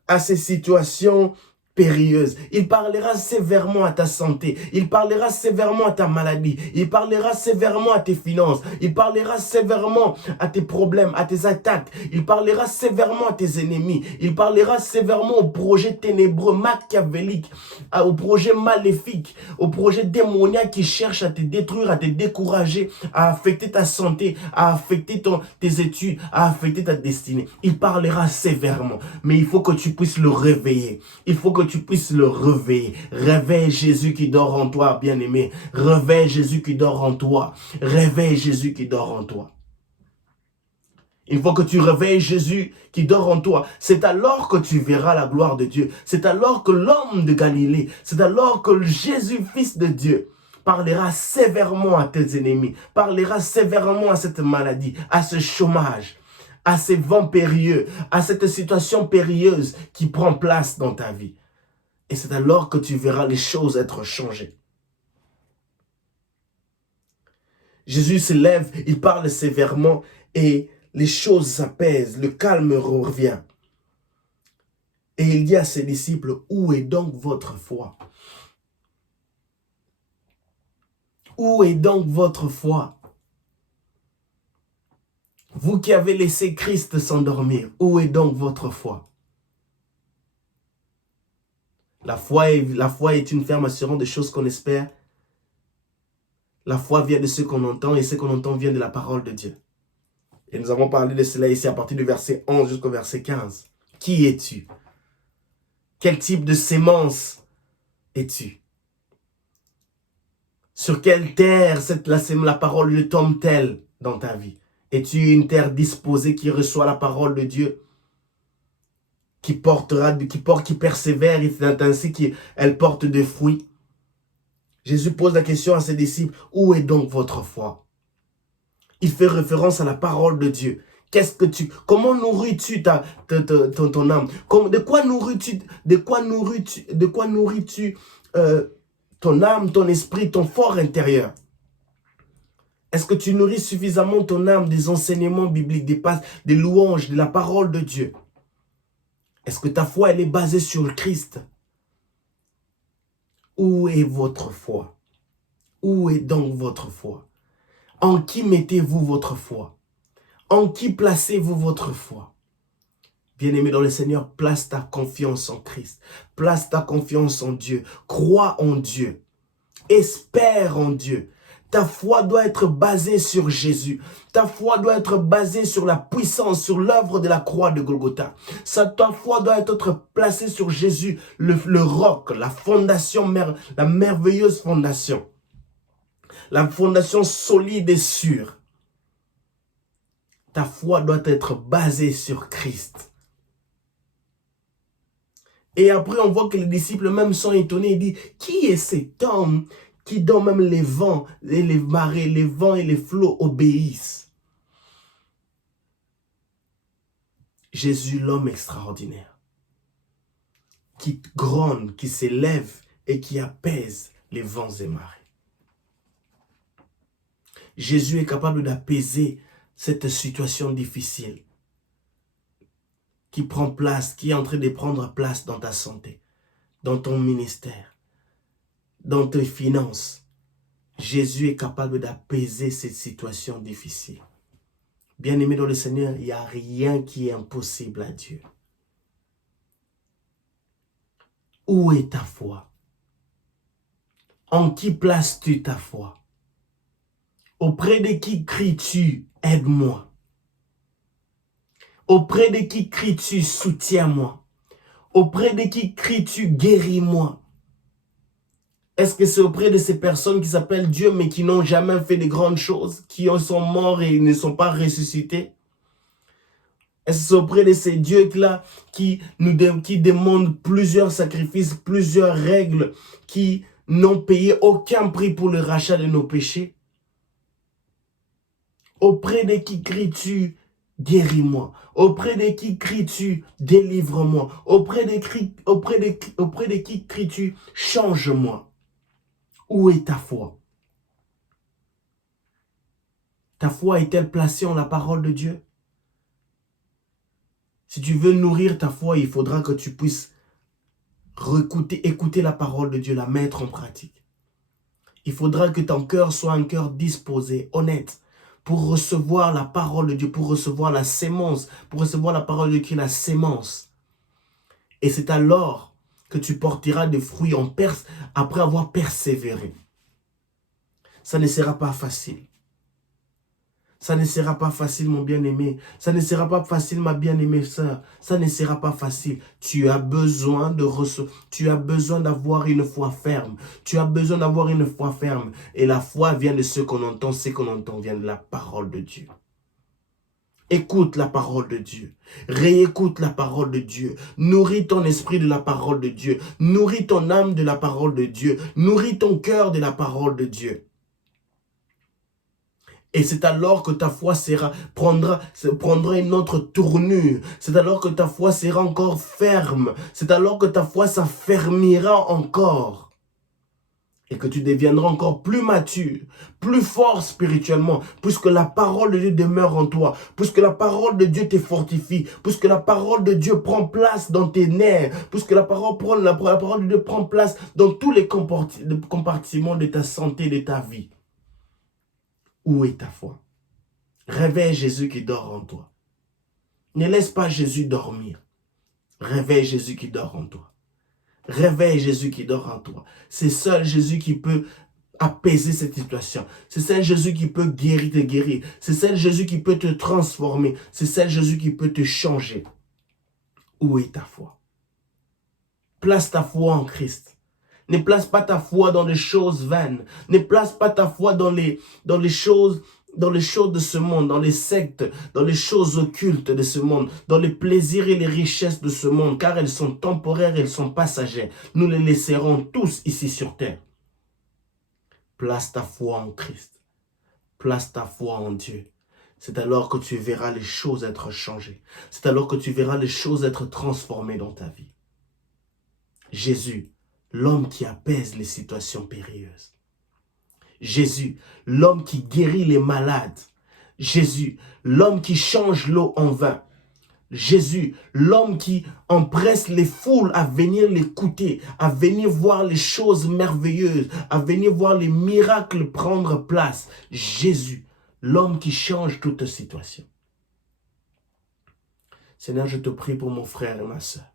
à ces situations périlleuse. Il parlera sévèrement à ta santé. Il parlera sévèrement à ta maladie. Il parlera sévèrement à tes finances. Il parlera sévèrement à tes problèmes, à tes attaques. Il parlera sévèrement à tes ennemis. Il parlera sévèrement aux projets ténébreux, machiavéliques, aux projets maléfiques, aux projets démoniaques qui cherchent à te détruire, à te décourager, à affecter ta santé, à affecter tes études, à affecter ta destinée. Il parlera sévèrement. Mais il faut que tu puisses le réveiller. Il faut que tu puisses le réveiller. Réveille Jésus qui dort en toi, bien-aimé. Réveille Jésus qui dort en toi. Réveille Jésus qui dort en toi. Il faut que tu réveilles Jésus qui dort en toi. C'est alors que tu verras la gloire de Dieu. C'est alors que l'homme de Galilée, c'est alors que Jésus, fils de Dieu, parlera sévèrement à tes ennemis, parlera sévèrement à cette maladie, à ce chômage, à ces vents périlleux, à cette situation périlleuse qui prend place dans ta vie. Et c'est alors que tu verras les choses être changées. Jésus se lève, il parle sévèrement et les choses s'apaisent, le calme revient. Et il dit à ses disciples, où est donc votre foi? Où est donc votre foi? Vous qui avez laissé Christ s'endormir, où est donc votre foi? La foi est une ferme assurance des choses qu'on espère. La foi vient de ce qu'on entend et ce qu'on entend vient de la parole de Dieu. Et nous avons parlé de cela ici à partir du verset 11 jusqu'au verset 15. Qui es-tu? Quel type de sémence es-tu? Sur quelle terre la parole de tombe-t-elle dans ta vie? Es-tu une terre disposée qui reçoit la parole de Dieu? Qui persévère, et c'est ainsi qu'elle porte des fruits. Jésus pose la question à ses disciples, où est donc votre foi? Il fait référence à la parole de Dieu. Comment nourris-tu ton âme? De quoi nourris-tu ton âme, ton esprit, ton fort intérieur? Est-ce que tu nourris suffisamment ton âme des enseignements bibliques, des louanges, de la parole de Dieu? Est-ce que ta foi, elle est basée sur le Christ? Où est votre foi? Où est donc votre foi? En qui mettez-vous votre foi? En qui placez-vous votre foi? Bien-aimé dans le Seigneur, place ta confiance en Christ. Place ta confiance en Dieu. Crois en Dieu. Espère en Dieu. Ta foi doit être basée sur Jésus. Ta foi doit être basée sur la puissance, sur l'œuvre de la croix de Golgotha. Ta foi doit être placée sur Jésus, le roc, la fondation, la merveilleuse fondation. La fondation solide et sûre. Ta foi doit être basée sur Christ. Et après, on voit que les disciples même sont étonnés. Ils disent, qui est cet homme qui dont même les vents et les marées, les vents et les flots obéissent? Jésus, l'homme extraordinaire, qui gronde, qui s'élève et qui apaise les vents et marées. Jésus est capable d'apaiser cette situation difficile qui prend place, qui est en train de prendre place dans ta santé, dans ton ministère, dans tes finances. Jésus est capable d'apaiser cette situation difficile. Bien-aimé dans le Seigneur, il n'y a rien qui est impossible à Dieu. Où est ta foi? En qui places-tu ta foi? Auprès de qui cries-tu, aide-moi? Auprès de qui cries-tu, soutiens-moi? Auprès de qui cries-tu, guéris-moi? Est-ce que c'est auprès de ces personnes qui s'appellent Dieu mais qui n'ont jamais fait de grandes choses, qui sont morts et ne sont pas ressuscités? Est-ce que c'est auprès de ces dieux-là qui demandent plusieurs sacrifices, plusieurs règles, qui n'ont payé aucun prix pour le rachat de nos péchés? Auprès de qui cries-tu, guéris-moi? Auprès de qui cries-tu, délivre-moi? Auprès de qui cries-tu, change-moi? Où est ta foi? Ta foi est-elle placée en la parole de Dieu? Si tu veux nourrir ta foi, il faudra que tu puisses écouter la parole de Dieu, la mettre en pratique. Il faudra que ton cœur soit un cœur disposé, honnête, pour recevoir la parole de Dieu, pour recevoir la sémence, pour recevoir la parole de Dieu qui est la sémence. Et c'est alors que tu porteras des fruits après avoir persévéré. Ça ne sera pas facile. Ça ne sera pas facile, mon bien-aimé. Ça ne sera pas facile, ma bien-aimée sœur. Ça ne sera pas facile. Tu as besoin d'avoir une foi ferme. Tu as besoin d'avoir une foi ferme. Et la foi vient de ce qu'on entend. Ce qu'on entend vient de la parole de Dieu. Écoute la parole de Dieu. Réécoute la parole de Dieu. Nourris ton esprit de la parole de Dieu. Nourris ton âme de la parole de Dieu. Nourris ton cœur de la parole de Dieu. Et c'est alors que ta foi prendra une autre tournure. C'est alors que ta foi sera encore ferme. C'est alors que ta foi s'affermira encore. Et que tu deviendras encore plus mature, plus fort spirituellement, puisque la parole de Dieu demeure en toi, puisque la parole de Dieu te fortifie, puisque la parole de Dieu prend place dans tes nerfs, puisque la parole de Dieu prend place dans tous les compartiments de ta santé, de ta vie. Où est ta foi? Réveille Jésus qui dort en toi. Ne laisse pas Jésus dormir. Réveille Jésus qui dort en toi. Réveille Jésus qui dort en toi. C'est seul Jésus qui peut apaiser cette situation. C'est seul Jésus qui peut te guérir. C'est seul Jésus qui peut te transformer. C'est seul Jésus qui peut te changer. Où est ta foi? Place ta foi en Christ. Ne place pas ta foi dans les choses vaines. Ne place pas ta foi dans les choses de ce monde, dans les sectes, dans les choses occultes de ce monde, dans les plaisirs et les richesses de ce monde, car elles sont temporaires, elles sont passagères. Nous les laisserons tous ici sur terre. Place ta foi en Christ. Place ta foi en Dieu. C'est alors que tu verras les choses être changées. C'est alors que tu verras les choses être transformées dans ta vie. Jésus, l'homme qui apaise les situations périlleuses. Jésus, l'homme qui guérit les malades. Jésus, l'homme qui change l'eau en vin. Jésus, l'homme qui empresse les foules à venir l'écouter, à venir voir les choses merveilleuses, à venir voir les miracles prendre place. Jésus, l'homme qui change toute situation. Seigneur, je te prie pour mon frère et ma soeur.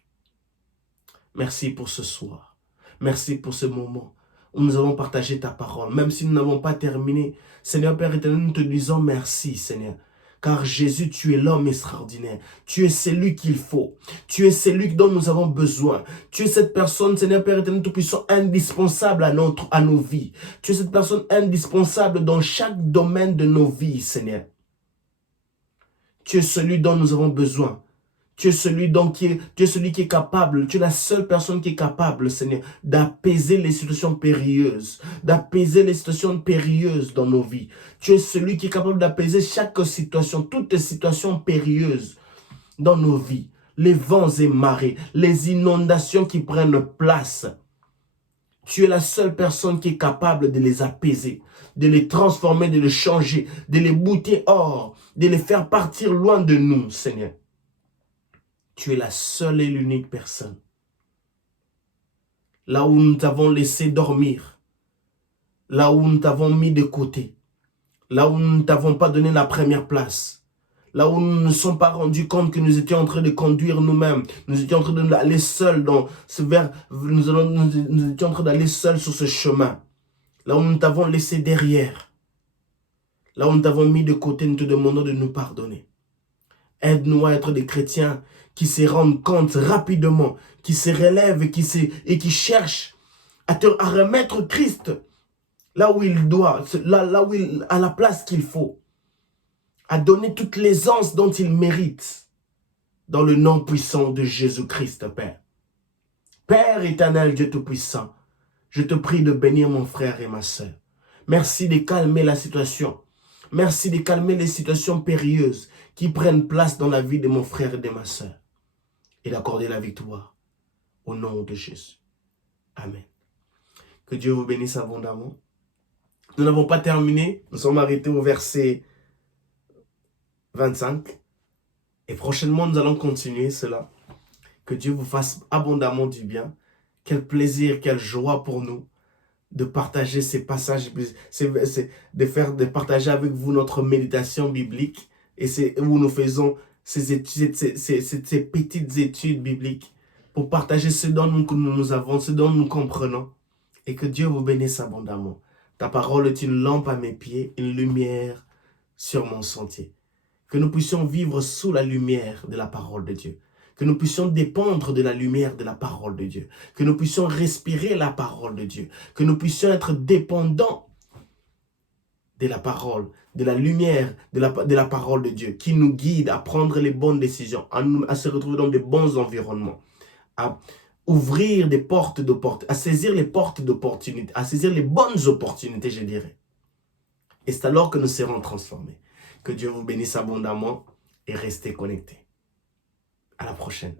Merci pour ce soir. Merci pour ce moment. où nous avons partagé ta parole. Même si nous n'avons pas terminé, Seigneur Père éternel, nous te disons merci, Seigneur. Car Jésus, tu es l'homme extraordinaire. Tu es celui qu'il faut. Tu es celui dont nous avons besoin. Tu es cette personne, Seigneur Père éternel, tout-puissant, indispensable à nos vies. Tu es cette personne indispensable dans chaque domaine de nos vies, Seigneur. Tu es celui dont nous avons besoin. Tu es celui qui est capable, tu es la seule personne qui est capable, Seigneur, d'apaiser les situations périlleuses, dans nos vies. Tu es celui qui est capable d'apaiser chaque situation, toutes les situations périlleuses dans nos vies. Les vents et marées, les inondations qui prennent place. Tu es la seule personne qui est capable de les apaiser, de les transformer, de les changer, de les bouter hors, de les faire partir loin de nous, Seigneur. Tu es la seule et l'unique personne. Là où nous t'avons laissé dormir, là où nous t'avons mis de côté, là où nous ne t'avons pas donné la première place, là où nous ne nous sommes pas rendus compte que nous étions en train de conduire nous-mêmes, nous étions en train d'aller seuls nous étions en train d'aller seuls sur ce chemin, là où nous t'avons laissé derrière, là où nous t'avons mis de côté, nous te demandons de nous pardonner. Aide-nous à être des chrétiens qui se rendent compte rapidement, qui se relèvent et qui cherchent à remettre Christ là où il doit, là où à la place qu'il faut, à donner toute l'aisance dont il mérite, dans le nom puissant de Jésus-Christ, Père. Père éternel, Dieu Tout-Puissant, je te prie de bénir mon frère et ma soeur. Merci de calmer la situation. Merci de calmer les situations périlleuses qui prennent place dans la vie de mon frère et de ma soeur. Et d'accorder la victoire au nom de Jésus. Amen. Que Dieu vous bénisse abondamment. Nous n'avons pas terminé. Nous sommes arrêtés au verset 25. Et prochainement, nous allons continuer cela. Que Dieu vous fasse abondamment du bien. Quel plaisir, quelle joie pour nous de partager ces passages, de partager avec vous notre méditation biblique. Et c'est où nous faisons ces petites études bibliques pour partager ce dont nous avons, ce dont nous comprenons. Et que Dieu vous bénisse abondamment. Ta parole est une lampe à mes pieds, une lumière sur mon sentier. Que nous puissions vivre sous la lumière de la parole de Dieu. Que nous puissions dépendre de la lumière de la parole de Dieu. Que nous puissions respirer la parole de Dieu. Que nous puissions être dépendants de la parole, de la lumière de la parole de Dieu, qui nous guide à prendre les bonnes décisions, à se retrouver dans de bons environnements, à ouvrir des portes d'opportunités, à saisir les portes d'opportunités, à saisir les bonnes opportunités, je dirais. Et c'est alors que nous serons transformés. Que Dieu vous bénisse abondamment et restez connectés. À la prochaine.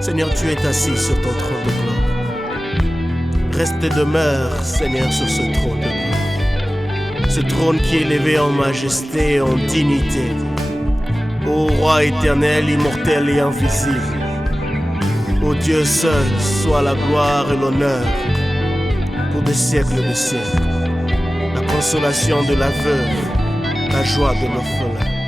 Seigneur, tu es assis sur ton trône de gloire. Reste et demeure, Seigneur, sur ce trône de gloire. Ce trône qui est élevé en majesté et en dignité. Ô Roi éternel, immortel et invisible. Ô Dieu seul, soit la gloire et l'honneur pour des siècles de siècles. La consolation de la veuve, la joie de l'orphelin.